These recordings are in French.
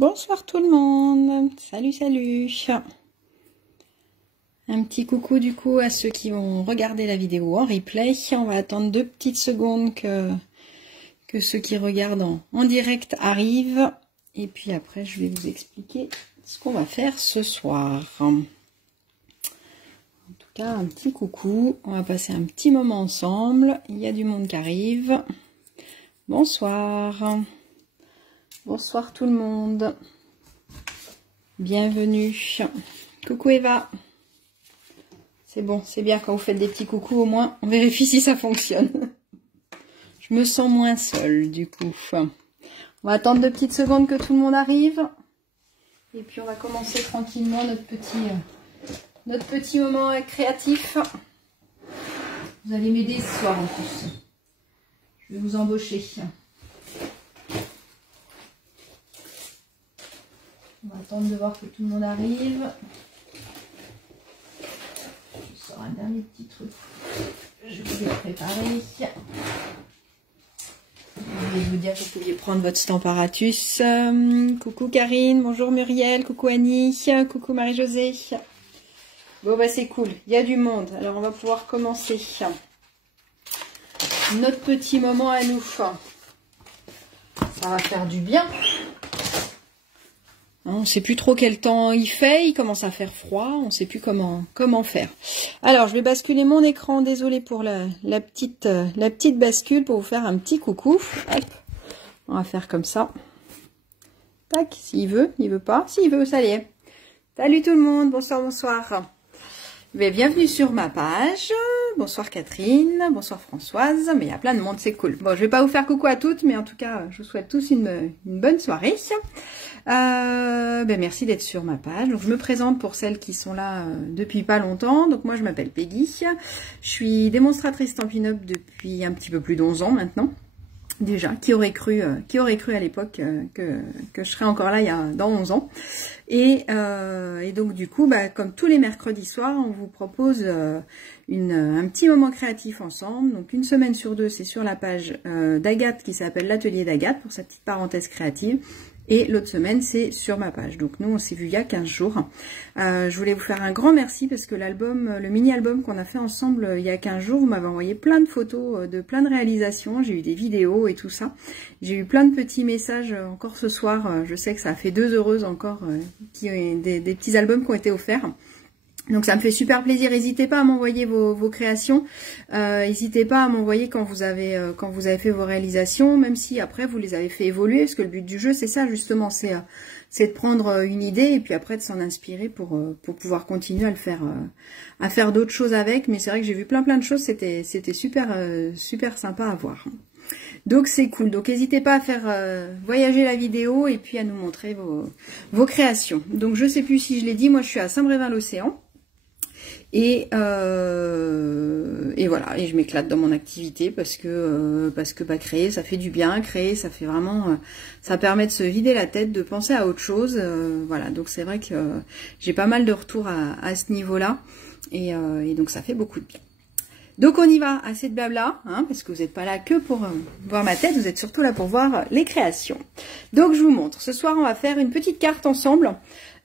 Bonsoir tout le monde, salut salut. Un petit coucou du coup à ceux qui vont regarder la vidéo en replay. On va attendre 2 petites secondes que ceux qui regardent en direct arrivent. Et puis après je vais vous expliquer ce qu'on va faire ce soir. En tout cas un petit coucou, on va passer un petit moment ensemble. Il y a du monde qui arrive. Bonsoir. Bonsoir tout le monde. Bienvenue. Coucou Eva. C'est bon, c'est bien quand vous faites des petits coucous, au moins on vérifie si ça fonctionne. Je me sens moins seule du coup. On va attendre 2 petites secondes que tout le monde arrive. Et puis on va commencer tranquillement notre petit moment créatif. Vous allez m'aider ce soir en plus. Je vais vous embaucher. On va attendre de voir que tout le monde arrive. Je sors un dernier petit truc. Je vous ai préparé. Je vais vous dire que vous pouviez prendre votre Stamparatus. Coucou Karine, bonjour Muriel, coucou Annie, coucou Marie-Josée. Bon bah c'est cool, il y a du monde. Alors on va pouvoir commencer notre petit moment à nous. Ça va faire du bien. On ne sait plus trop quel temps il fait, il commence à faire froid, on ne sait plus comment faire. Alors, je vais basculer mon écran, désolé pour la petite bascule, pour vous faire un petit coucou. Hop, on va faire comme ça. Tac, s'il veut, il veut pas, s'il veut, ça y est. Salut tout le monde, bonsoir, bonsoir. Bienvenue sur ma page. Bonsoir Catherine, bonsoir Françoise, mais il y a plein de monde, c'est cool. Bon, je vais pas vous faire coucou à toutes, mais en tout cas, je vous souhaite tous une bonne soirée. Merci d'être sur ma page. Donc, je me présente pour celles qui sont là depuis pas longtemps. Donc, moi, je m'appelle Peggy. Je suis démonstratrice Stampin' Up depuis un petit peu plus d'11 ans maintenant. Déjà, qui aurait cru à l'époque que je serais encore là dans 11 ans. Et donc du coup, comme tous les mercredis soirs, on vous propose un petit moment créatif ensemble. Donc une semaine sur 2, c'est sur la page d'Agathe qui s'appelle l'atelier d'Agathe pour sa petite parenthèse créative. Et l'autre semaine, c'est sur ma page. Donc nous, on s'est vu il y a 15 jours. Je voulais vous faire un grand merci parce que le mini-album qu'on a fait ensemble il y a 15 jours, vous m'avez envoyé plein de photos de plein de réalisations. J'ai eu des vidéos et tout ça. J'ai eu plein de petits messages encore ce soir. Je sais que ça a fait 2 heureuses encore, des petits albums qui ont été offerts. Donc ça me fait super plaisir. N'hésitez pas à m'envoyer vos créations. N'hésitez pas à m'envoyer quand vous avez fait vos réalisations, même si après vous les avez fait évoluer, parce que le but du jeu c'est ça justement, c'est de prendre une idée et puis après de s'en inspirer pour pouvoir continuer à le faire, à faire d'autres choses avec. Mais c'est vrai que j'ai vu plein de choses. C'était super sympa à voir. Donc c'est cool, donc n'hésitez pas à faire voyager la vidéo et puis à nous montrer vos créations. Donc je sais plus si je l'ai dit, moi je suis à Saint-Brévin-l'Océan. Et voilà, et je m'éclate dans mon activité parce que créer ça fait du bien, créer ça fait vraiment, ça permet de se vider la tête, de penser à autre chose, voilà. Donc c'est vrai que j'ai pas mal de retours à ce niveau-là et donc ça fait beaucoup de bien. Donc on y va, assez de blabla, hein, parce que vous n'êtes pas là que pour voir ma tête, vous êtes surtout là pour voir les créations. Donc je vous montre, ce soir on va faire une petite carte ensemble.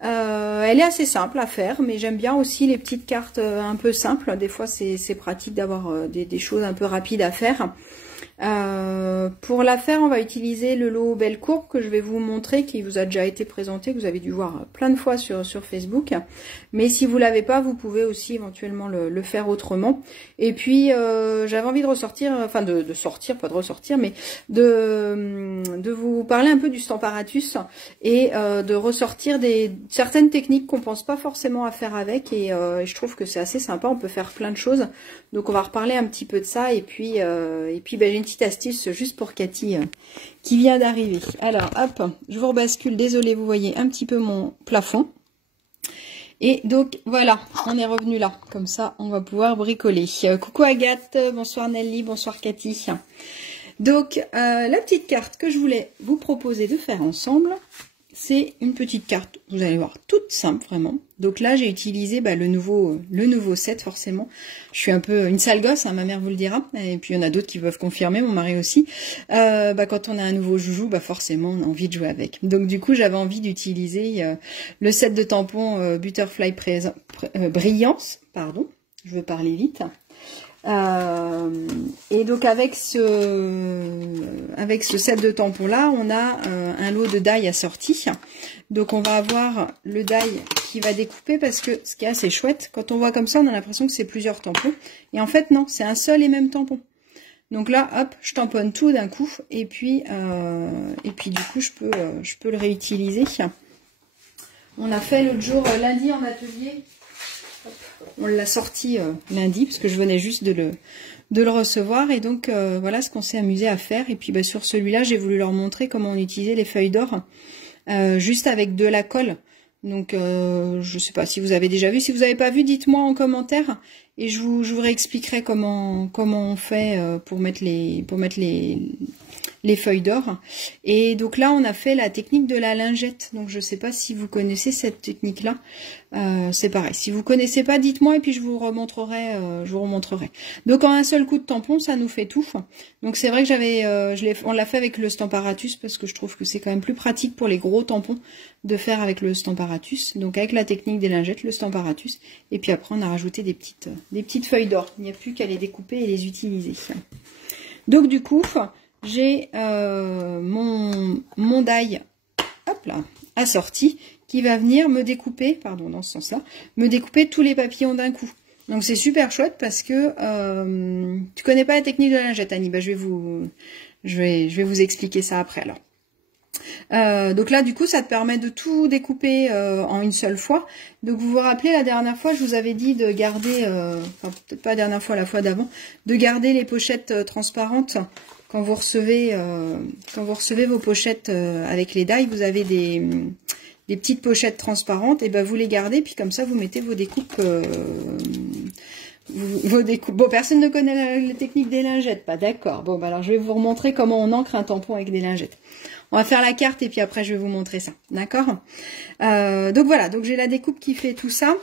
Elle est assez simple à faire, mais j'aime bien aussi les petites cartes un peu simples. Des fois c'est pratique d'avoir des choses un peu rapides à faire. Pour la faire, on va utiliser le lot Belle Courbe que je vais vous montrer, qui vous a déjà été présenté, que vous avez dû voir plein de fois sur Facebook. Mais si vous l'avez pas, vous pouvez aussi éventuellement le faire autrement. Et puis j'avais envie de ressortir, enfin de sortir, pas de ressortir, mais de vous parler un peu du Stamparatus et de ressortir certaines techniques qu'on pense pas forcément à faire avec. Et je trouve que c'est assez sympa, on peut faire plein de choses. Donc on va reparler un petit peu de ça et puis j'ai une petite astuce juste pour Cathy qui vient d'arriver. Alors hop, je vous rebascule, désolé, vous voyez un petit peu mon plafond. Et donc voilà, on est revenu là, comme ça on va pouvoir bricoler. Coucou Agathe, bonsoir Nelly, bonsoir Cathy. Donc la petite carte que je voulais vous proposer de faire ensemble, c'est une petite carte, vous allez voir, toute simple vraiment. Donc là, j'ai utilisé le nouveau set, forcément. Je suis un peu une sale gosse, hein, ma mère vous le dira. Et puis il y en a d'autres qui peuvent confirmer, mon mari aussi. Quand on a un nouveau joujou, forcément, on a envie de jouer avec. Donc du coup, j'avais envie d'utiliser le set de tampons Butterfly Brillance, pardon, je veux parler vite. Et donc avec ce set de tampons là, on a un lot de die assorti. Donc on va avoir le die qui va découper, parce que ce qui est assez chouette, quand on voit comme ça, on a l'impression que c'est plusieurs tampons. Et en fait non, c'est un seul et même tampon. Donc là, hop, je tamponne tout d'un coup, et puis du coup je peux le réutiliser. On a fait l'autre jour lundi en atelier. On l'a sorti lundi, parce que je venais juste de le recevoir. Et donc, voilà ce qu'on s'est amusé à faire. Et puis, sur celui-là, j'ai voulu leur montrer comment on utilisait les feuilles d'or, juste avec de la colle. Donc, je sais pas si vous avez déjà vu. Si vous n'avez pas vu, dites-moi en commentaire. Et je vous réexpliquerai comment on fait pour mettre les feuilles d'or. Et donc là, on a fait la technique de la lingette. Donc je sais pas si vous connaissez cette technique-là. C'est pareil. Si vous connaissez pas, dites-moi et puis je vous remontrerai. Donc en un seul coup de tampon, ça nous fait tout. Donc c'est vrai que on l'a fait avec le Stamparatus, parce que je trouve que c'est quand même plus pratique pour les gros tampons de faire avec le Stamparatus. Donc avec la technique des lingettes, le Stamparatus. Et puis après, on a rajouté des petites feuilles d'or. Il n'y a plus qu'à les découper et les utiliser. Donc du coup, j'ai mon die, hop là, assorti, qui va venir me découper, pardon, dans ce sens-là, me découper tous les papillons d'un coup. Donc c'est super chouette, parce que tu connais pas la technique de la lingette, Annie. Je vais vous expliquer ça après alors. Donc là, du coup, ça te permet de tout découper en une seule fois. Donc vous vous rappelez, la dernière fois, je vous avais dit de garder, enfin peut-être pas la dernière fois, la fois d'avant, de garder les pochettes transparentes. Quand vous recevez vos pochettes avec les die, vous avez des petites pochettes transparentes, et vous les gardez, puis comme ça vous mettez vos découpes. Bon, personne ne connaît la technique des lingettes, pas d'accord. Bon, alors je vais vous remontrer comment on ancre un tampon avec des lingettes. On va faire la carte et puis après je vais vous montrer ça, d'accord? Donc voilà, donc j'ai la découpe qui fait tout ça.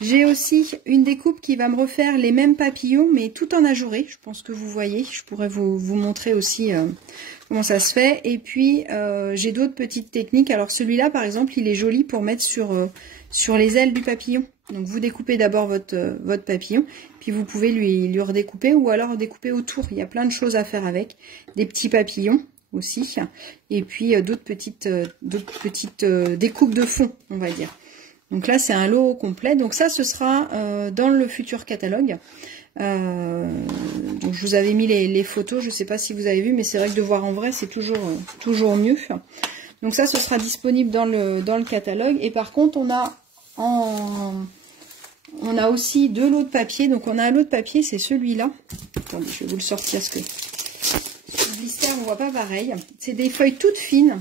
J'ai aussi une découpe qui va me refaire les mêmes papillons, mais tout en ajouré. Je pense que vous voyez, je pourrais vous montrer aussi comment ça se fait. Et puis j'ai d'autres petites techniques. Alors celui-là par exemple, il est joli pour mettre sur les ailes du papillon. Donc vous découpez d'abord votre papillon, puis vous pouvez lui redécouper, ou alors découper autour. Il y a plein de choses à faire avec. Des petits papillons aussi, et puis d'autres petites découpes de fond, on va dire. Donc là c'est un lot complet. Donc ça, ce sera dans le futur catalogue. Donc je vous avais mis les photos, je sais pas si vous avez vu, mais c'est vrai que de voir en vrai c'est toujours mieux. Donc ça, ce sera disponible dans le catalogue. Et par contre, on a aussi deux lots de papier. Donc on a un lot de papier, c'est celui-là. Attendez, je vais vous le sortir, parce que le blister, on voit pas pareil. C'est des feuilles toutes fines.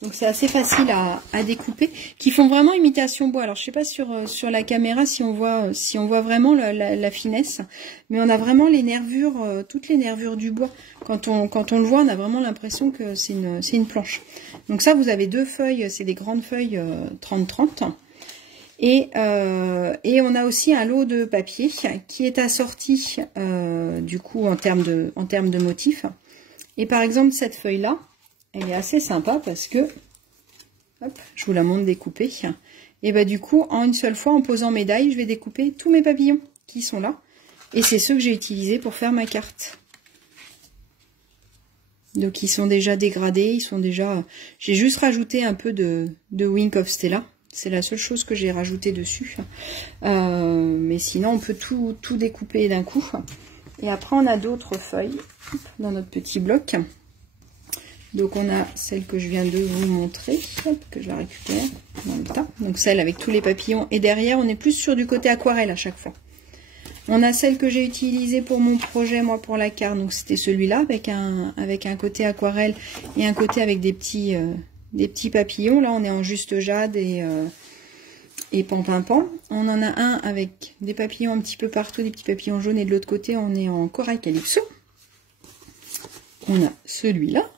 Donc c'est assez facile à découper, qui font vraiment imitation bois. Alors je sais pas sur la caméra si on voit vraiment la finesse, mais on a vraiment les nervures, toutes les nervures du bois. Quand on le voit, on a vraiment l'impression que c'est une planche. Donc ça, vous avez deux feuilles, c'est des grandes feuilles 30-30. Et on a aussi un lot de papier qui est assorti du coup en termes de motifs. Et par exemple, cette feuille-là, elle est assez sympa parce que, hop, je vous la montre découpée. Et du coup, en une seule fois, en posant mes die, je vais découper tous mes papillons qui sont là. Et c'est ceux que j'ai utilisés pour faire ma carte. Donc ils sont déjà dégradés, j'ai juste rajouté un peu de Wink of Stella. C'est la seule chose que j'ai rajouté dessus. Mais sinon, on peut tout découper d'un coup. Et après, on a d'autres feuilles dans notre petit bloc. Donc, on a celle que je viens de vous montrer, que je la récupère dans le tas. Donc, celle avec tous les papillons. Et derrière, on est plus sur du côté aquarelle à chaque fois. On a celle que j'ai utilisée pour mon projet, moi, pour la carte. Donc, c'était celui-là avec un côté aquarelle et un côté avec des petits papillons. Là, on est en juste jade et pampimpant. On en a un avec des papillons un petit peu partout, des petits papillons jaunes. Et de l'autre côté, on est en corail calypso. On a celui-là,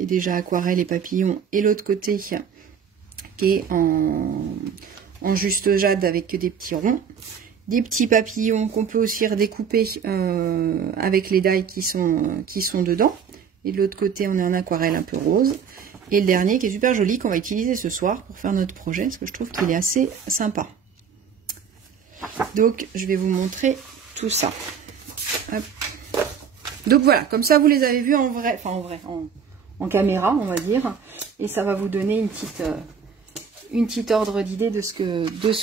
qui est déjà aquarelle et papillon, et l'autre côté qui est en juste jade avec des petits ronds. Des petits papillons qu'on peut aussi redécouper avec les die qui sont dedans. Et de l'autre côté, on est en aquarelle un peu rose. Et le dernier qui est super joli, qu'on va utiliser ce soir pour faire notre projet, parce que je trouve qu'il est assez sympa. Donc, je vais vous montrer tout ça. Hop. Donc voilà, comme ça, vous les avez vus en vrai, enfin en caméra, on va dire. Et ça va vous donner une petite ordre d'idée de ce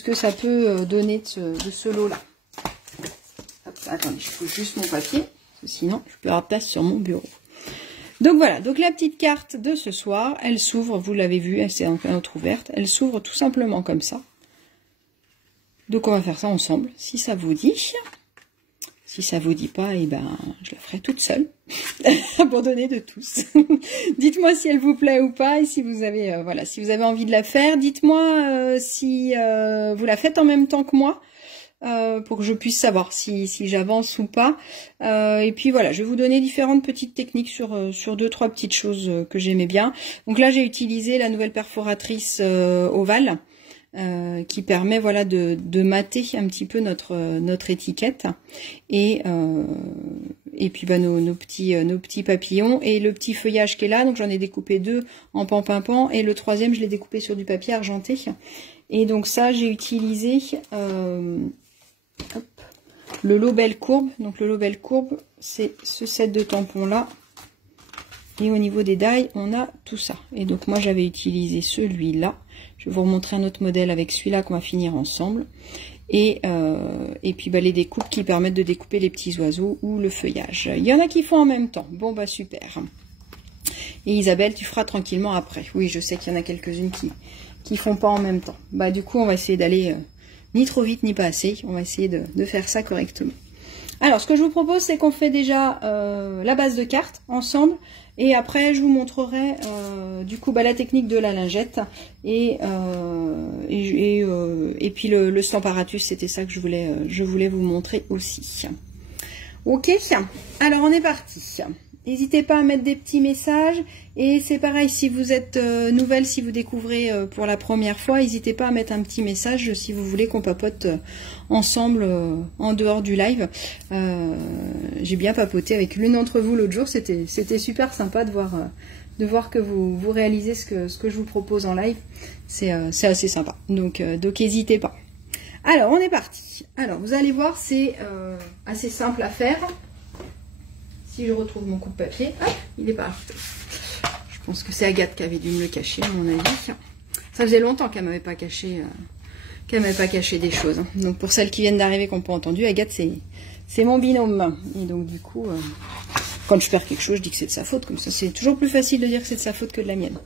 que ça peut donner de ce lot-là. Attendez, je pose juste mon papier, parce que sinon, je peux avoir place sur mon bureau. Donc voilà, donc la petite carte de ce soir, elle s'ouvre, vous l'avez vu, elle s'est ouverte, elle s'ouvre tout simplement comme ça. Donc on va faire ça ensemble, si ça vous dit. Si ça vous dit pas, eh ben, je la ferai toute seule, abandonnée de tous. Dites-moi si elle vous plaît ou pas, et si vous avez, voilà, si vous avez envie de la faire. Dites-moi si vous la faites en même temps que moi. Pour que je puisse savoir si j'avance ou pas. Et puis voilà, je vais vous donner différentes petites techniques sur 2-3 petites choses que j'aimais bien. Donc là, j'ai utilisé la nouvelle perforatrice ovale qui permet voilà de mater un petit peu notre étiquette et puis bah, nos petits papillons et le petit feuillage qui est là. Donc j'en ai découpé 2 en pan-pimpant et le troisième je l'ai découpé sur du papier argenté. Et donc ça, j'ai utilisé le lot Belle Courbe. Donc le lot Belle Courbe, c'est ce set de tampons là. Et au niveau des die, on a tout ça. Et donc moi, j'avais utilisé celui-là. Je vais vous remontrer un autre modèle avec celui-là qu'on va finir ensemble. Et puis bah, les découpes qui permettent de découper les petits oiseaux ou le feuillage. Il y en a qui font en même temps. Bon bah super. Et Isabelle, tu feras tranquillement après. Oui, je sais qu'il y en a quelques-unes qui font pas en même temps. Bah du coup, on va essayer d'aller ni trop vite ni pas assez. On va essayer de faire ça correctement. Alors, ce que je vous propose, c'est qu'on fait déjà la base de cartes ensemble. Et après, je vous montrerai du coup bah, la technique de la lingette. Et puis le stamparatus, c'était ça que je voulais vous montrer aussi. Ok, alors on est parti. N'hésitez pas à mettre des petits messages. Et c'est pareil, si vous êtes nouvelle, si vous découvrez pour la première fois, n'hésitez pas à mettre un petit message si vous voulez qu'on papote ensemble en dehors du live. J'ai bien papoté avec l'une d'entre vous l'autre jour. C'était super sympa de voir que vous réalisez ce que je vous propose en live. C'est assez sympa. Donc n'hésitez pas. Alors, on est parti. Alors, vous allez voir, c'est assez simple à faire. Si je retrouve mon coupe-papier, il est pas acheté. Je pense que c'est Agathe qui avait dû me le cacher, à mon avis. Ça faisait longtemps qu'elle m'avait pas caché, des choses. Donc pour celles qui viennent d'arriver, qui n'ont pas entendu, Agathe, c'est mon binôme. Et donc du coup, quand je perds quelque chose, je dis que c'est de sa faute. Comme ça, c'est toujours plus facile de dire que c'est de sa faute que de la mienne.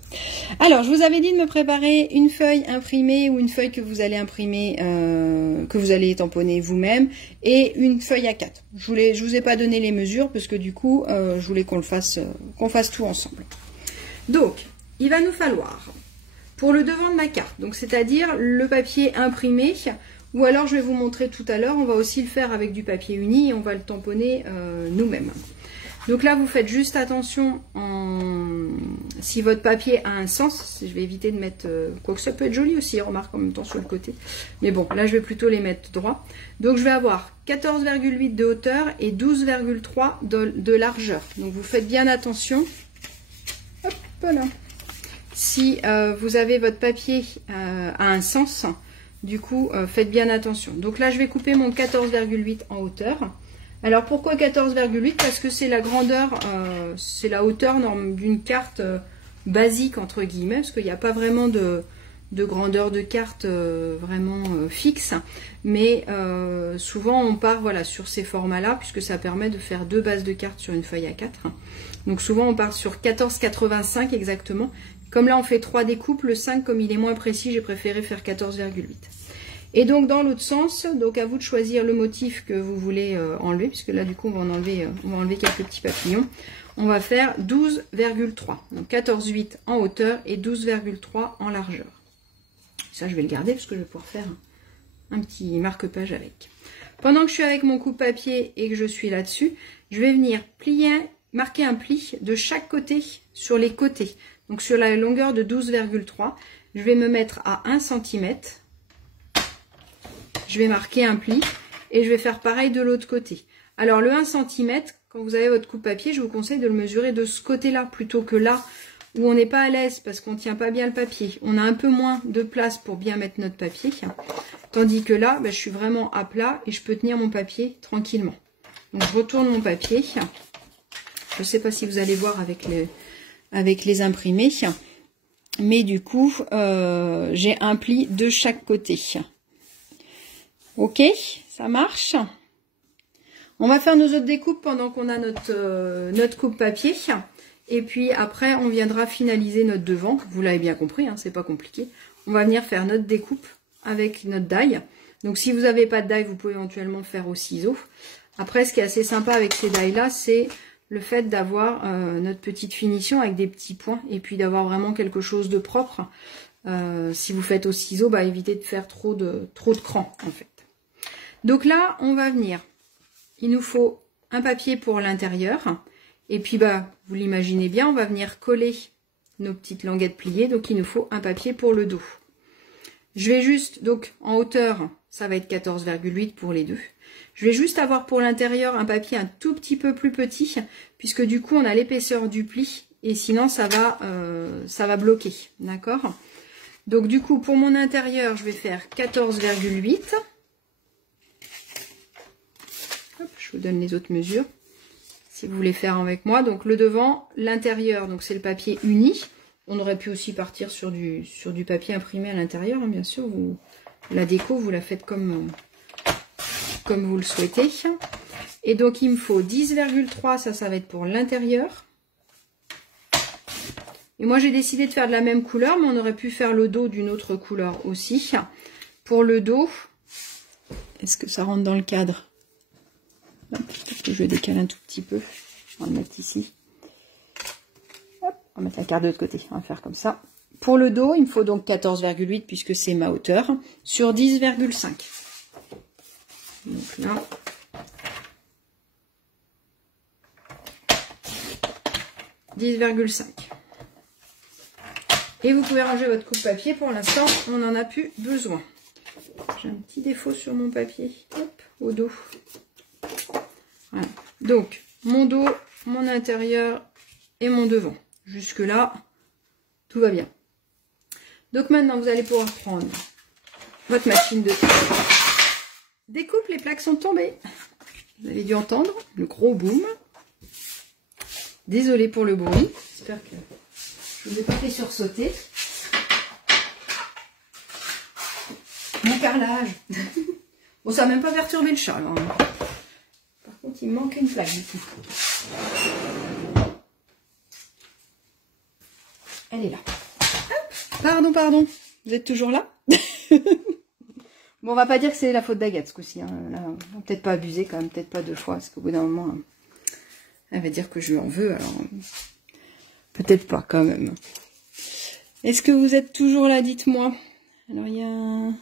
Alors, je vous avais dit de me préparer une feuille imprimée ou une feuille que vous allez imprimer, que vous allez tamponner vous-même, et une feuille A4. Je vous ai pas donné les mesures parce que du coup, je voulais qu'on fasse tout ensemble. Donc, il va nous falloir pour le devant de ma carte, donc c'est-à-dire le papier imprimé. Ou alors, je vais vous montrer tout à l'heure, on va aussi le faire avec du papier uni et on va le tamponner nous-mêmes. Donc là, vous faites juste attention si votre papier a un sens. Je vais éviter de mettre... quoique ça peut être joli aussi, remarque en même temps sur le côté. Mais bon, là, je vais plutôt les mettre droit. Donc, je vais avoir 14,8 de hauteur et 12,3 de largeur. Donc, vous faites bien attention. Hop, voilà. Si vous avez votre papier à un sens, du coup, faites bien attention. Donc là, je vais couper mon 14,8 en hauteur. Alors pourquoi 14,8? Parce que c'est la grandeur, c'est la hauteur d'une carte basique entre guillemets, parce qu'il n'y a pas vraiment de grandeur de carte vraiment fixe. Mais souvent on part voilà, sur ces formats-là, puisque ça permet de faire 2 bases de cartes sur une feuille A4. Donc souvent on part sur 14,85 exactement. Comme là on fait 3 découpes, le 5 comme il est moins précis, j'ai préféré faire 14,8. Et donc dans l'autre sens, donc à vous de choisir le motif que vous voulez enlever, puisque là du coup on va enlever quelques petits papillons. On va faire 12,3, donc 14,8 en hauteur et 12,3 en largeur. Ça je vais le garder parce que je vais pouvoir faire un petit marque-page avec. Pendant que je suis avec mon coupe-papier et que je suis là-dessus, je vais venir plier marquer un pli de chaque côté sur les côtés. Donc sur la longueur de 12,3, je vais me mettre à 1 cm. Je vais marquer un pli et je vais faire pareil de l'autre côté. Alors le 1 cm, quand vous avez votre coupe-papier, je vous conseille de le mesurer de ce côté-là plutôt que là où on n'est pas à l'aise parce qu'on ne tient pas bien le papier. On a un peu moins de place pour bien mettre notre papier. Tandis que là, je suis vraiment à plat et je peux tenir mon papier tranquillement. Donc je retourne mon papier. Je ne sais pas si vous allez voir avec les imprimés. Mais du coup, j'ai un pli de chaque côté. Ok, ça marche. On va faire nos autres découpes pendant qu'on a notre coupe papier. Et puis après, on viendra finaliser notre devant. Vous l'avez bien compris, hein, c'est pas compliqué. On va venir faire notre découpe avec notre die. Donc si vous n'avez pas de die, vous pouvez éventuellement faire au ciseau. Après, ce qui est assez sympa avec ces die là, c'est le fait d'avoir notre petite finition avec des petits points. Et puis d'avoir vraiment quelque chose de propre. Si vous faites au ciseau, évitez de faire trop de crans en fait. Donc là, on va venir. Il nous faut un papier pour l'intérieur. Et puis, vous l'imaginez bien, on va venir coller nos petites languettes pliées. Donc, il nous faut un papier pour le dos. Je vais juste, donc, en hauteur, ça va être 14,8 pour les deux. Je vais juste avoir pour l'intérieur un papier un tout petit peu plus petit, puisque du coup, on a l'épaisseur du pli. Et sinon, ça va bloquer. D'accord? Donc, du coup, pour mon intérieur, je vais faire 14,8. Je vous donne les autres mesures. Si vous voulez faire avec moi, donc le devant, l'intérieur, donc c'est le papier uni. On aurait pu aussi partir sur du papier imprimé à l'intérieur, hein, bien sûr. La déco, vous la faites comme vous le souhaitez. Et donc il me faut 10,3, ça va être pour l'intérieur. Et moi j'ai décidé de faire de la même couleur, mais on aurait pu faire le dos d'une autre couleur aussi. Pour le dos, est-ce que ça rentre dans le cadre? Peut-être que je décale un tout petit peu. On va le mettre ici. Hop, on va mettre la carte de l'autre côté. On va faire comme ça. Pour le dos, il me faut donc 14,8 puisque c'est ma hauteur sur 10,5. Donc là. $10,5. Et vous pouvez ranger votre coupe-papier. Pour l'instant, on n'en a plus besoin. J'ai un petit défaut sur mon papier. Hop, au dos. Voilà. Donc, mon dos, mon intérieur et mon devant. Jusque là, tout va bien. Donc maintenant, vous allez pouvoir prendre votre machine de découpe. Les plaques sont tombées. Vous avez dû entendre le gros boom. Désolée pour le bruit. J'espère que je ne vous ai pas fait sursauter. Mon carrelage. Bon, ça n'a même pas perturbé le chat. Alors. Par contre, il me manque une plaque du coup. Elle est là. Hop. Pardon. Vous êtes toujours là? Bon, on va pas dire que c'est la faute d'Agathe ce coup-ci. Hein. On va peut-être pas abuser quand même, peut-être pas 2 fois, parce qu'au bout d'un moment, elle va dire que je lui en veux. Alors, peut-être pas quand même. Est-ce que vous êtes toujours là? Dites-moi. Alors, il y a...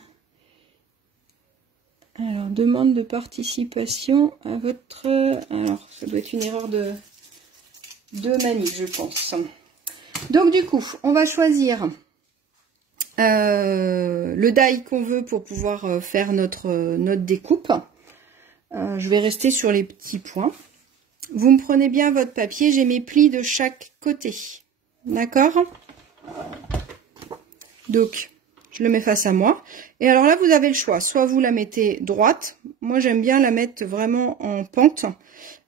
Alors, demande de participation à votre... Alors, ça doit être une erreur de manip, je pense. Donc, du coup, on va choisir le die qu'on veut pour pouvoir faire notre découpe. Je vais rester sur les petits points. Vous me prenez bien votre papier. J'ai mes plis de chaque côté. D'accord? Donc... je le mets face à moi. Et alors là, vous avez le choix. Soit vous la mettez droite. Moi, j'aime bien la mettre vraiment en pente.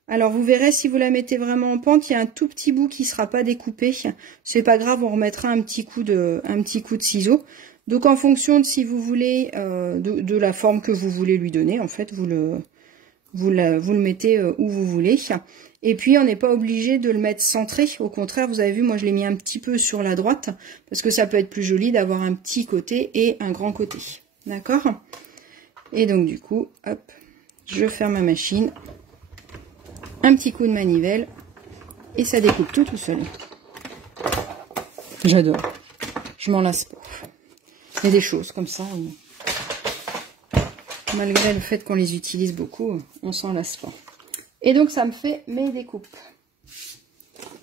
Alors, vous verrez, si vous la mettez vraiment en pente, il y a un tout petit bout qui ne sera pas découpé. C'est pas grave, on remettra un petit coup de ciseau. Donc, en fonction de si vous voulez, de la forme que vous voulez lui donner, en fait, vous le mettez où vous voulez. Et puis, on n'est pas obligé de le mettre centré. Au contraire, vous avez vu, moi, je l'ai mis un petit peu sur la droite. Parce que ça peut être plus joli d'avoir un petit côté et un grand côté. D'accord? Et donc, du coup, hop, je ferme ma machine. Un petit coup de manivelle. Et ça découpe tout seul. J'adore. Je m'en lasse pas. Il y a des choses comme ça. Malgré le fait qu'on les utilise beaucoup, on s'en lasse pas. Et donc, ça me fait mes découpes.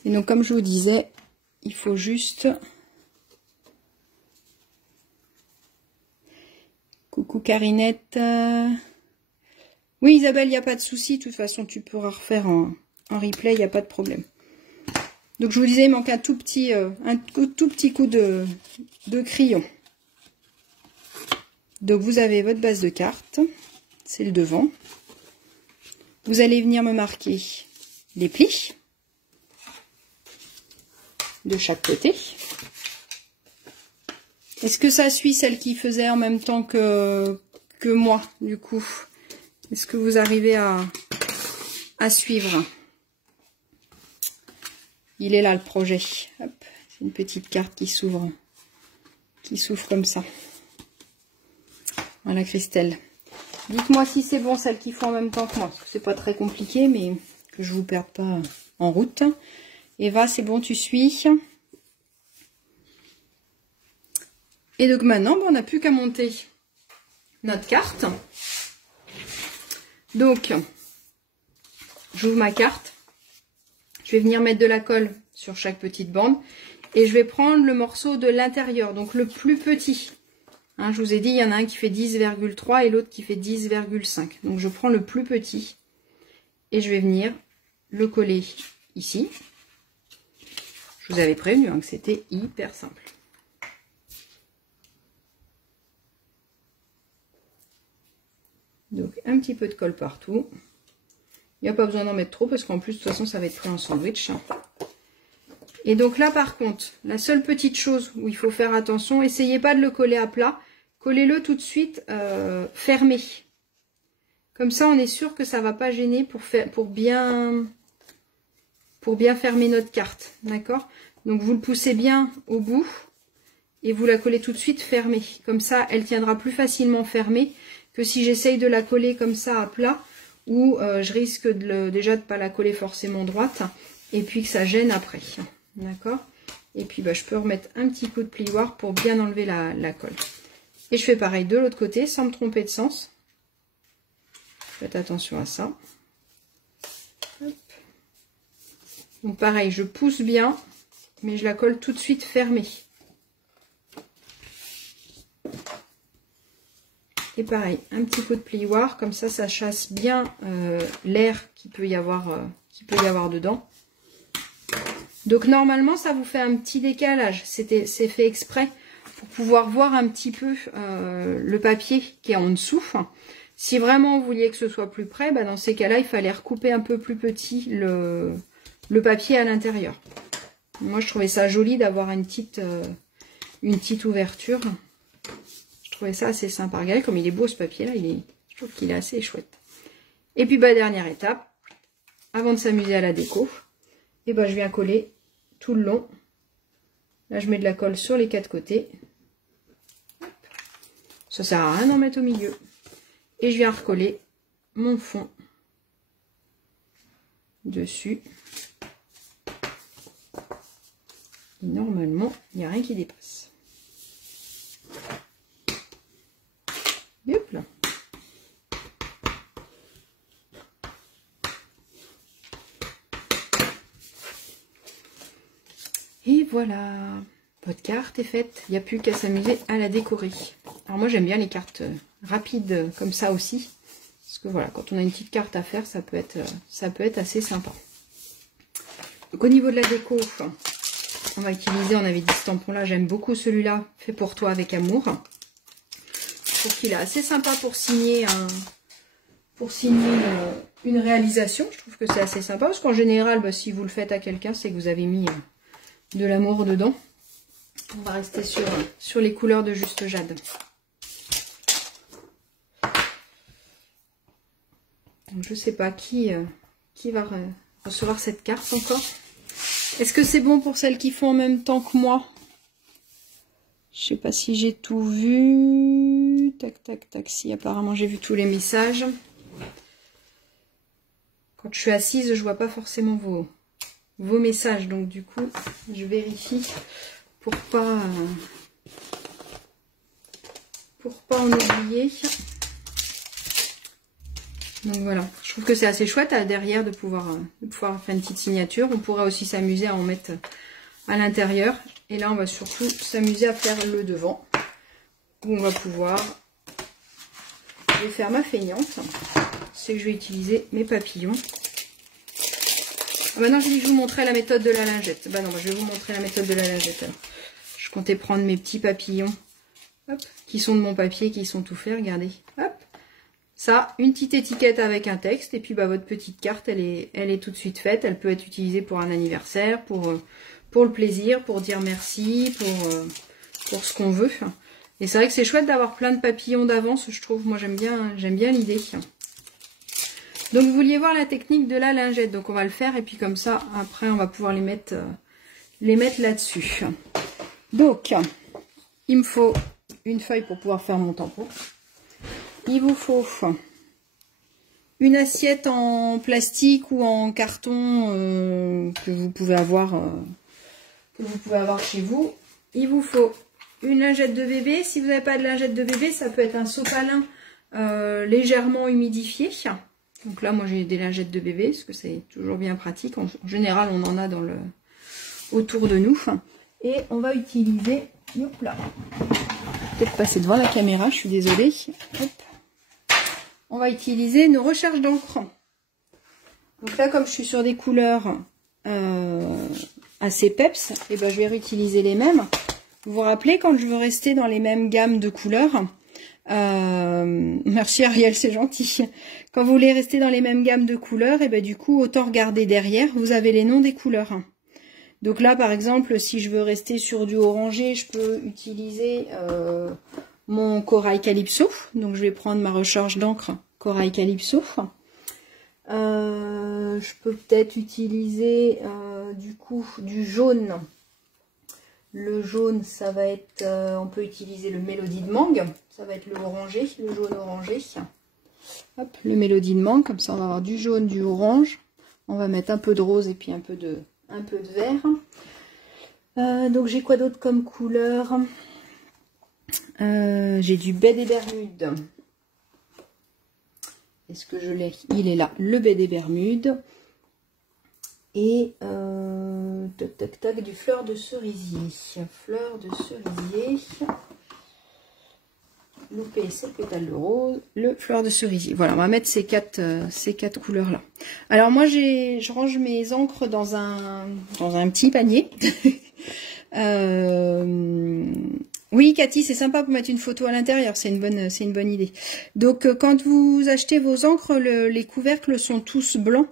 Et donc comme je vous disais, il faut juste... Coucou Carinette. Oui Isabelle, il n'y a pas de souci. De toute façon, tu pourras refaire en replay, il n'y a pas de problème. Donc je vous disais, il manque un tout petit coup de crayon. Donc vous avez votre base de cartes. C'est le devant. Vous allez venir me marquer les plis de chaque côté. Est-ce que ça suit celle qui faisait en même temps que moi, du coup? Est-ce que vous arrivez à suivre? Il est là, le projet. Hop, c'est une petite carte qui s'ouvre comme ça. Voilà, Christelle. Dites-moi si c'est bon, celles qui font en même temps que moi. Parce que c'est pas très compliqué, mais que je vous perde pas en route. Eva, c'est bon, tu suis? Et donc maintenant, on n'a plus qu'à monter notre carte. Donc, j'ouvre ma carte. Je vais venir mettre de la colle sur chaque petite bande. Et je vais prendre le morceau de l'intérieur, donc le plus petit. Hein, je vous ai dit, il y en a un qui fait 10,3 et l'autre qui fait 10,5. Donc, je prends le plus petit. Et je vais venir le coller ici. Je vous avais prévenu hein, que c'était hyper simple. Donc un petit peu de colle partout. Il n'y a pas besoin d'en mettre trop parce qu'en plus de toute façon ça va être pris en sandwich. Et donc là par contre, la seule petite chose où il faut faire attention, essayez pas de le coller à plat, collez-le tout de suite fermé. Comme ça on est sûr que ça va pas gêner pour bien fermer notre carte. D'accord? Donc vous le poussez bien au bout et vous la collez tout de suite fermée. Comme ça elle tiendra plus facilement fermée que si j'essaye de la coller comme ça à plat, où je risque déjà de ne pas la coller forcément droite, et puis que ça gêne après. D'accord? Et puis je peux remettre un petit coup de plioir pour bien enlever la colle. Et je fais pareil de l'autre côté, sans me tromper de sens. Faites attention à ça. Hop. Donc pareil, je pousse bien, mais je la colle tout de suite fermée. Et pareil, un petit coup de plioir, comme ça, ça chasse bien l'air qu'il peut y avoir dedans. Donc normalement, ça vous fait un petit décalage. C'est fait exprès pour pouvoir voir un petit peu le papier qui est en dessous. Si vraiment vous vouliez que ce soit plus près, dans ces cas-là, il fallait recouper un peu plus petit le papier à l'intérieur. Moi, je trouvais ça joli d'avoir une petite ouverture. Je trouvais ça assez sympa. Regardez comme il est beau ce papier là, je trouve qu'il est assez chouette. Et puis dernière étape, avant de s'amuser à la déco, et je viens coller tout le long. Là je mets de la colle sur les quatre côtés. Ça sert à rien d'en mettre au milieu. Et je viens recoller mon fond dessus. Et normalement, il n'y a rien qui dépasse. Hop là. Et voilà, votre carte est faite. Il n'y a plus qu'à s'amuser à la décorer. Alors moi j'aime bien les cartes rapides comme ça aussi. Parce que voilà, quand on a une petite carte à faire, ça peut être assez sympa. Donc au niveau de la déco, on va utiliser, on avait dit ce tampon là, j'aime beaucoup celui-là, fait pour toi avec amour. Je trouve qu'il est assez sympa pour signer une réalisation. Je trouve que c'est assez sympa parce qu'en général, si vous le faites à quelqu'un, c'est que vous avez mis de l'amour dedans. On va rester sur les couleurs de Juste Jade. Donc, je ne sais pas qui va recevoir cette carte encore. Est-ce que c'est bon pour celles qui font en même temps que moi? Je sais pas si j'ai tout vu. Tac, tac, tac. Si, apparemment, j'ai vu tous les messages. Quand je suis assise, je vois pas forcément vos messages. Donc, du coup, je vérifie pour pas en oublier. Donc voilà, je trouve que c'est assez chouette derrière de pouvoir faire une petite signature. On pourrait aussi s'amuser à en mettre à l'intérieur. Et là, on va surtout s'amuser à faire le devant. Où on va pouvoir... Je vais faire ma feignante. C'est que je vais utiliser mes papillons. Ah bah non, je vous montrais la méthode de la lingette. Bah non, je vais vous montrer la méthode de la lingette. Alors, je comptais prendre mes petits papillons. Hop, qui sont de mon papier, qui sont tout faits, regardez. Hop. Ça, une petite étiquette avec un texte, et puis bah, votre petite carte, elle est tout de suite faite. Elle peut être utilisée pour un anniversaire, pour le plaisir, pour dire merci, pour ce qu'on veut. Et c'est vrai que c'est chouette d'avoir plein de papillons d'avance, je trouve. Moi, j'aime bien l'idée. Donc, vous vouliez voir la technique de la lingette. Donc, on va le faire, et puis comme ça, après, on va pouvoir les mettre là-dessus. Donc, il me faut une feuille pour pouvoir faire mon tampon. Il vous faut une assiette en plastique ou en carton que vous pouvez avoir chez vous. Il vous faut une lingette de bébé. Si vous n'avez pas de lingette de bébé, ça peut être un sopalin légèrement humidifié. Donc là, moi j'ai des lingettes de bébé parce que c'est toujours bien pratique. En général, on en a autour de nous. Et on va utiliser, hop là, peut-être passer devant la caméra, je suis désolée. Hop. On va utiliser nos recherches d'encre. Donc là, comme je suis sur des couleurs assez peps, et ben je vais réutiliser les mêmes. Vous vous rappelez, quand je veux rester dans les mêmes gammes de couleurs, merci Ariel, c'est gentil. Quand vous voulez rester dans les mêmes gammes de couleurs, et ben du coup, autant regarder derrière, vous avez les noms des couleurs. Donc là, par exemple, si je veux rester sur du orangé, je peux utiliser mon Corail Calypso. Donc je vais prendre ma recharge d'encre Corail Calypso. Je peux peut-être utiliser du coup du jaune. Le jaune, ça va être, on peut utiliser le Mélodie de mangue. Ça va être le orangé, le jaune orangé. Hop, le Mélodie de mangue, comme ça on va avoir du jaune, du orange. On va mettre un peu de rose et puis un peu de vert. Donc j'ai quoi d'autre comme couleur? J'ai du baie des Bermudes. Est-ce que je l'ai? Il est là, le baie des Bermudes. Et tac tac tac, du fleur de cerisier. Fleur de cerisier. Loupé, c'est pétale de rose. Le fleur de cerisier. Voilà, on va mettre ces quatre couleurs là. Alors moi je range mes encres dans un petit panier. Oui, Cathy, c'est sympa pour mettre une photo à l'intérieur, c'est une bonne idée. Donc, quand vous achetez vos encres, les couvercles sont tous blancs.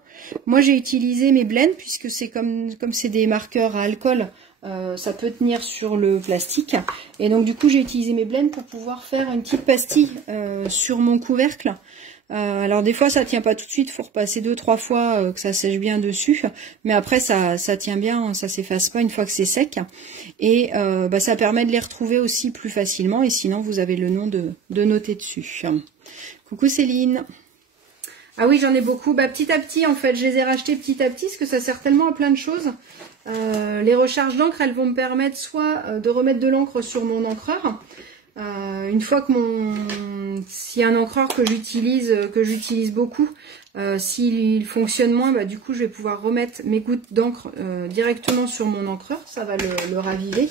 Moi, j'ai utilisé mes blends, puisque c'est comme c'est des marqueurs à alcool, ça peut tenir sur le plastique. Et donc, du coup, j'ai utilisé mes blends pour pouvoir faire une petite pastille sur mon couvercle. Alors des fois ça tient pas tout de suite, faut repasser 2-3 fois que ça sèche bien dessus, mais après ça tient bien, ça s'efface pas une fois que c'est sec, et ça permet de les retrouver aussi plus facilement, et sinon vous avez le nom de noter dessus. Coucou Céline. Ah oui, j'en ai beaucoup, petit à petit en fait, je les ai rachetés petit à petit parce que ça sert tellement à plein de choses. Les recharges d'encre, elles vont me permettre soit de remettre de l'encre sur mon encreur. Une fois que s'il y a un encreur que j'utilise beaucoup, s'il fonctionne moins, du coup je vais pouvoir remettre mes gouttes d'encre directement sur mon encreur, ça va le raviver.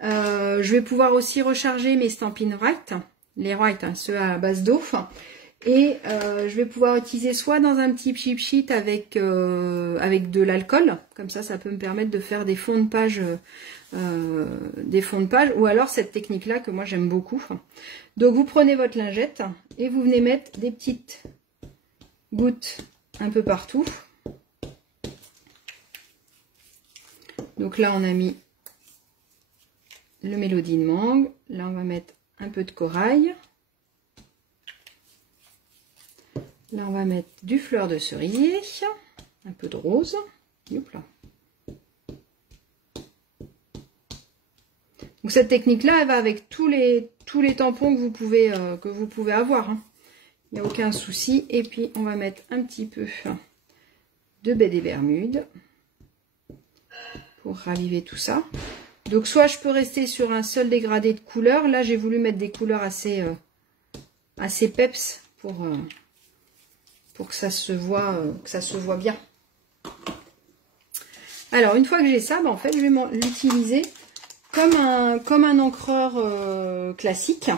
Je vais pouvoir aussi recharger mes Stampin' Write, les Write, ceux à base d'eau, et je vais pouvoir utiliser soit dans un petit cheap sheet avec de l'alcool, comme ça peut me permettre de faire des fonds de page. Ou alors cette technique là que moi j'aime beaucoup. Donc vous prenez votre lingette et vous venez mettre des petites gouttes un peu partout. Donc là on a mis le Mélodie de mangue, là on va mettre un peu de corail, là on va mettre du fleur de cerisier, un peu de rose. Hop là. Donc cette technique-là, elle va avec tous les tampons que vous pouvez avoir. Il n'y a aucun souci. Et puis on va mettre un petit peu de baie des Bermudes pour raviver tout ça. Donc soit je peux rester sur un seul dégradé de couleurs. Là j'ai voulu mettre des couleurs assez peps pour que ça se voit bien. Alors, une fois que j'ai ça, en fait, je vais l'utiliser comme un encreur classique.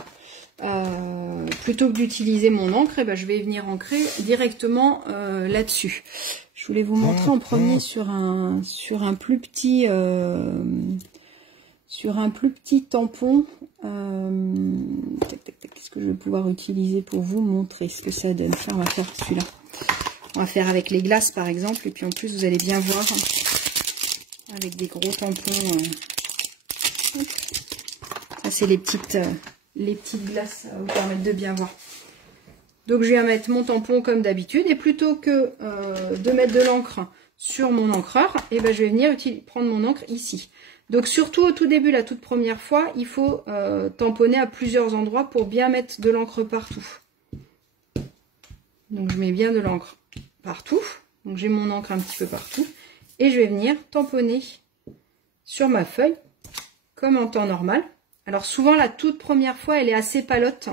Plutôt que d'utiliser mon encre, je vais venir ancrer directement là-dessus. Je voulais vous montrer en premier sur un plus petit tampon. Qu'est-ce que je vais pouvoir utiliser pour vous montrer ce que ça donne. Là, on va faire celui-là. On va faire avec les glaces par exemple, et puis en plus vous allez bien voir avec des gros tampons. Ça c'est les petites glaces, ça va vous permettre de bien voir. Donc je viens mettre mon tampon comme d'habitude, et plutôt que de mettre de l'encre sur mon encreur, je vais venir prendre mon encre ici. Donc surtout au tout début, la toute première fois, il faut tamponner à plusieurs endroits pour bien mettre de l'encre partout. Donc je mets bien de l'encre partout, donc j'ai mon encre un petit peu partout, et je vais venir tamponner sur ma feuille comme en temps normal. Alors souvent la toute première fois elle est assez palote.